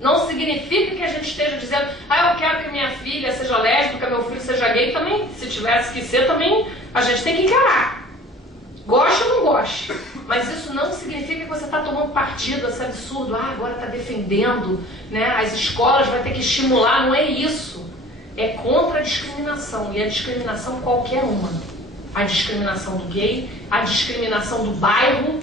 Não significa que a gente esteja dizendo: ah, eu quero que minha filha seja lésbica, meu filho seja gay. Também, se tivesse que ser, também a gente tem que encarar. Goste ou não goste. Mas isso não significa que você está tomando partido, esse absurdo. Ah, agora está defendendo, né? As escolas vai ter que estimular. Não é isso. É contra a discriminação. E a discriminação qualquer uma. A discriminação do gay, a discriminação do bairro.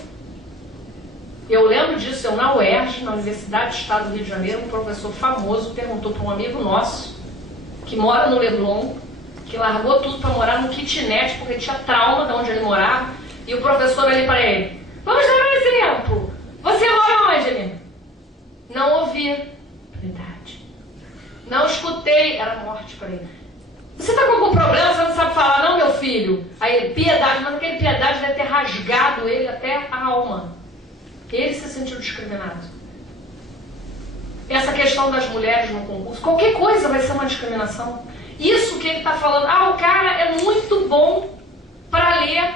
Eu lembro disso, eu na UERJ, na Universidade do Estado do Rio de Janeiro, um professor famoso perguntou para um amigo nosso, que mora no Leblon, que largou tudo para morar no kitnet, porque tinha trauma de onde ele morava, e o professor ali para ele: vamos dar um exemplo. Você mora onde, amigo? Não ouvi. Verdade. Não escutei. Era morte para ele. Você está com algum problema? Você não sabe falar, não, meu filho? Aí ele: piedade. Mas aquele piedade deve ter rasgado ele até a alma. Ele se sentiu discriminado. Essa questão das mulheres no concurso, qualquer coisa vai ser uma discriminação. Isso que ele está falando: ah, o cara é muito bom para ler,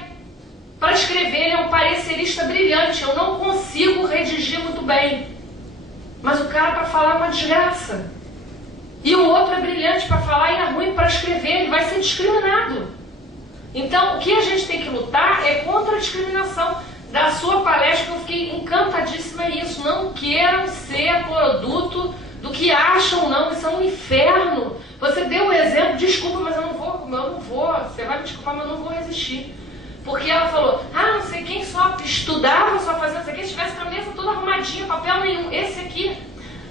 para escrever, ele é um parecerista brilhante, eu não consigo redigir muito bem. Mas o cara para falar é uma desgraça. E o outro é brilhante para falar e é ruim para escrever, ele vai ser discriminado. Então, o que a gente tem que lutar é contra a discriminação. da sua palestra, que eu fiquei encantadíssima, é isso. Não queiram ser produto do que acham, não. Isso é um inferno. Você deu o exemplo, desculpa, mas eu não vou. Você vai me desculpar, mas eu não vou resistir. Porque ela falou, não sei quem só estudava, só fazia não sei o que, estivesse com a mesa toda arrumadinha, papel nenhum. Esse aqui,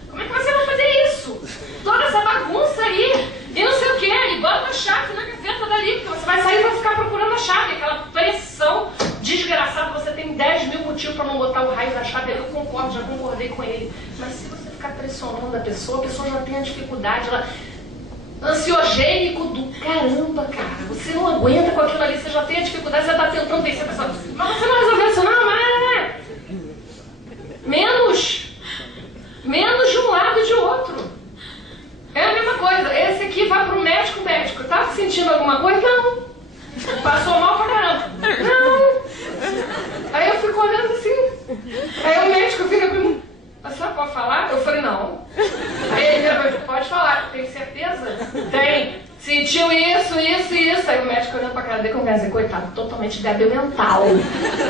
como é que você vai fazer isso? Toda essa bagunça aí, e não sei o que, e bota a chave na gaveta dali, porque você vai sair e vai ficar procurando a chave. Aquela pressão desgraçada, você tem 10 mil motivos para não botar o raio da chave. Eu concordo, já concordei com ele. Mas se você ficar pressionando a pessoa já tem a dificuldade, ela... Ansiogênico do caramba, cara. Você não aguenta com aquilo ali, você já tem a dificuldade, você está tentando vencer a pessoa. Mas você não resolveu isso, não, mas... Menos de um lado e de outro. É a mesma coisa. Esse aqui vai pro médico. Tá sentindo alguma coisa? Não. Passou mal pra caramba? Não. Aí eu fico olhando assim. Aí o médico fica perguntando, a senhora pode falar? Eu falei, não. Aí ele vira, pode falar. Tem certeza? Tem. Sentiu isso. Aí o médico olhando pra cara dele, como quer dizer, coitado, totalmente débil mental.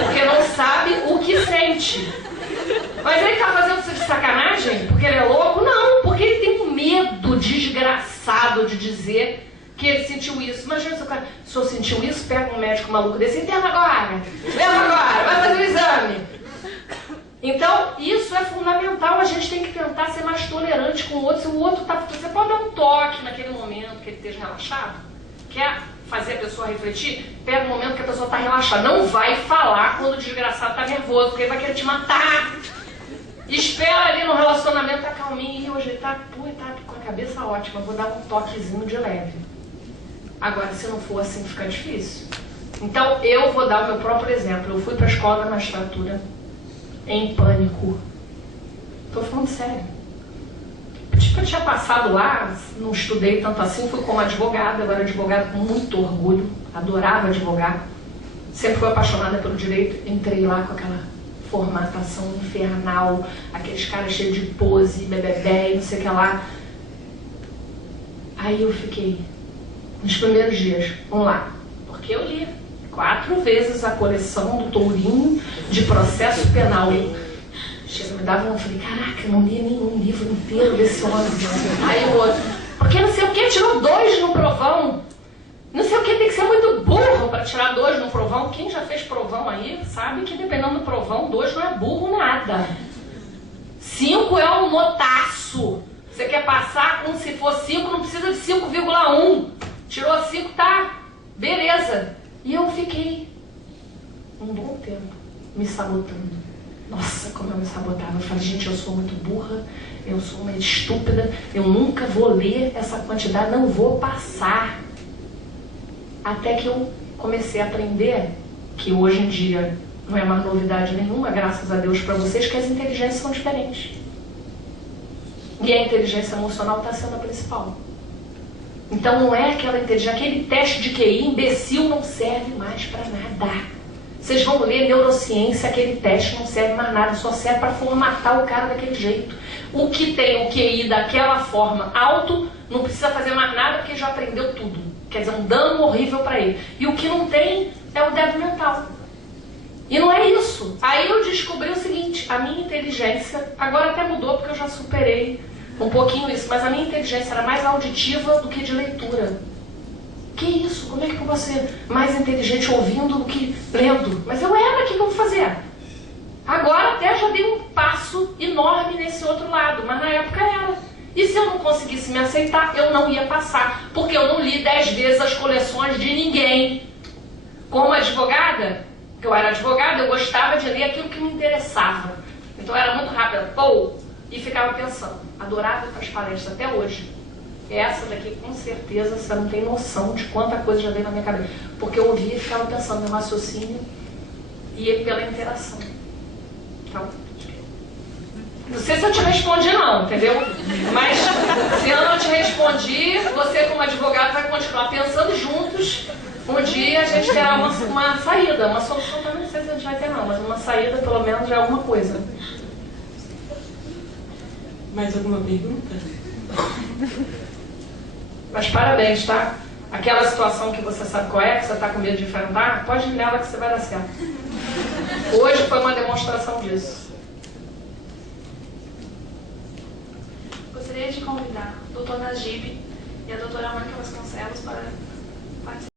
Porque não sabe o que sente. Mas ele tá fazendo isso de sacanagem? Porque ele é louco? Não, porque ele tem um medo desgraçado de dizer que ele sentiu isso. Imagina se o cara, se eu sentiu isso, pega um médico maluco desse, interna agora, vai fazer o exame. Então, isso é fundamental, a gente tem que tentar ser mais tolerante com o outro. Se o outro tá... Você pode dar um toque naquele momento que ele esteja relaxado, quer fazer a pessoa refletir, pega um momento que a pessoa está relaxada. Não vai falar quando o desgraçado está nervoso, porque ele vai querer te matar. Espera ali no relacionamento, tá calminho, e hoje ele tá com a cabeça ótima, vou dar um toquezinho de leve. Agora, se não for assim, fica difícil. Então, eu vou dar o meu próprio exemplo. Eu fui para a escola da magistratura em pânico. Tô falando sério. Tipo, eu tinha passado lá, não estudei tanto assim, fui como advogada, eu era advogada com muito orgulho, adorava advogar, sempre fui apaixonada pelo direito, entrei lá com aquela formatação infernal, aqueles caras cheios de pose, bebê, não sei o que lá. Aí eu fiquei, nos primeiros dias, vamos lá, porque eu li 4 vezes a coleção do Tourinho de processo penal. Chega, me dava eu falei, caraca, eu não li nenhum livro inteiro desse homem. Aí o outro, porque não sei o que, tirou 2 no provão. Não sei o que, tem que ser muito burro para tirar 2 no provão. Quem já fez provão aí sabe que dependendo do provão, 2 não é burro nada. 5 é um notaço. Você quer passar com, se for 5, não precisa de 5,1. Tirou 5, tá, beleza. E eu fiquei um bom tempo me sabotando. Nossa, como eu me sabotava. Eu falei, gente, eu sou muito burra, eu sou uma estúpida, eu nunca vou ler essa quantidade, não vou passar. Até que eu comecei a aprender, que hoje em dia não é mais novidade nenhuma, graças a Deus para vocês, que as inteligências são diferentes. E a inteligência emocional está sendo a principal. Então não é aquela inteligência, aquele teste de QI imbecil não serve mais para nada. Vocês vão ler neurociência, aquele teste não serve mais nada, só serve para formatar o cara daquele jeito. O que tem o QI daquela forma alto, não precisa fazer mais nada porque já aprendeu tudo. Quer dizer, um dano horrível para ele. E o que não tem é o débil mental. E não é isso. Aí eu descobri o seguinte, a minha inteligência, agora até mudou porque eu já superei um pouquinho isso, mas a minha inteligência era mais auditiva do que de leitura. Que isso? Como é que eu vou ser mais inteligente ouvindo do que lendo? Mas eu era, o que eu vou fazer? Agora até já dei um passo enorme nesse outro lado, mas na época era. E se eu não conseguisse me aceitar, eu não ia passar, porque eu não li 10 vezes as coleções de ninguém. Como advogada, que eu era advogada, eu gostava de ler aquilo que me interessava. Então eu era muito rápida, e ficava pensando. Adorava ir para as palestras até hoje. Essa daqui, com certeza, você não tem noção de quanta coisa já veio na minha cabeça. Porque eu ouvia e ficava pensando no raciocínio e pela interação. Então, não sei se eu te respondi não, entendeu? Mas se eu não te respondi, você como advogado vai continuar pensando juntos. Um dia a gente terá uma saída, uma solução também, não sei se a gente vai ter não, mas uma saída pelo menos já é alguma coisa. Mais alguma pergunta? Mas parabéns, tá? Aquela situação que você sabe qual é, que você está com medo de enfrentar, pode ir nela que você vai dar certo. Hoje foi uma demonstração disso. Gostaria de convidar o Dr. Najib e a doutora Mônica Vasconcelos para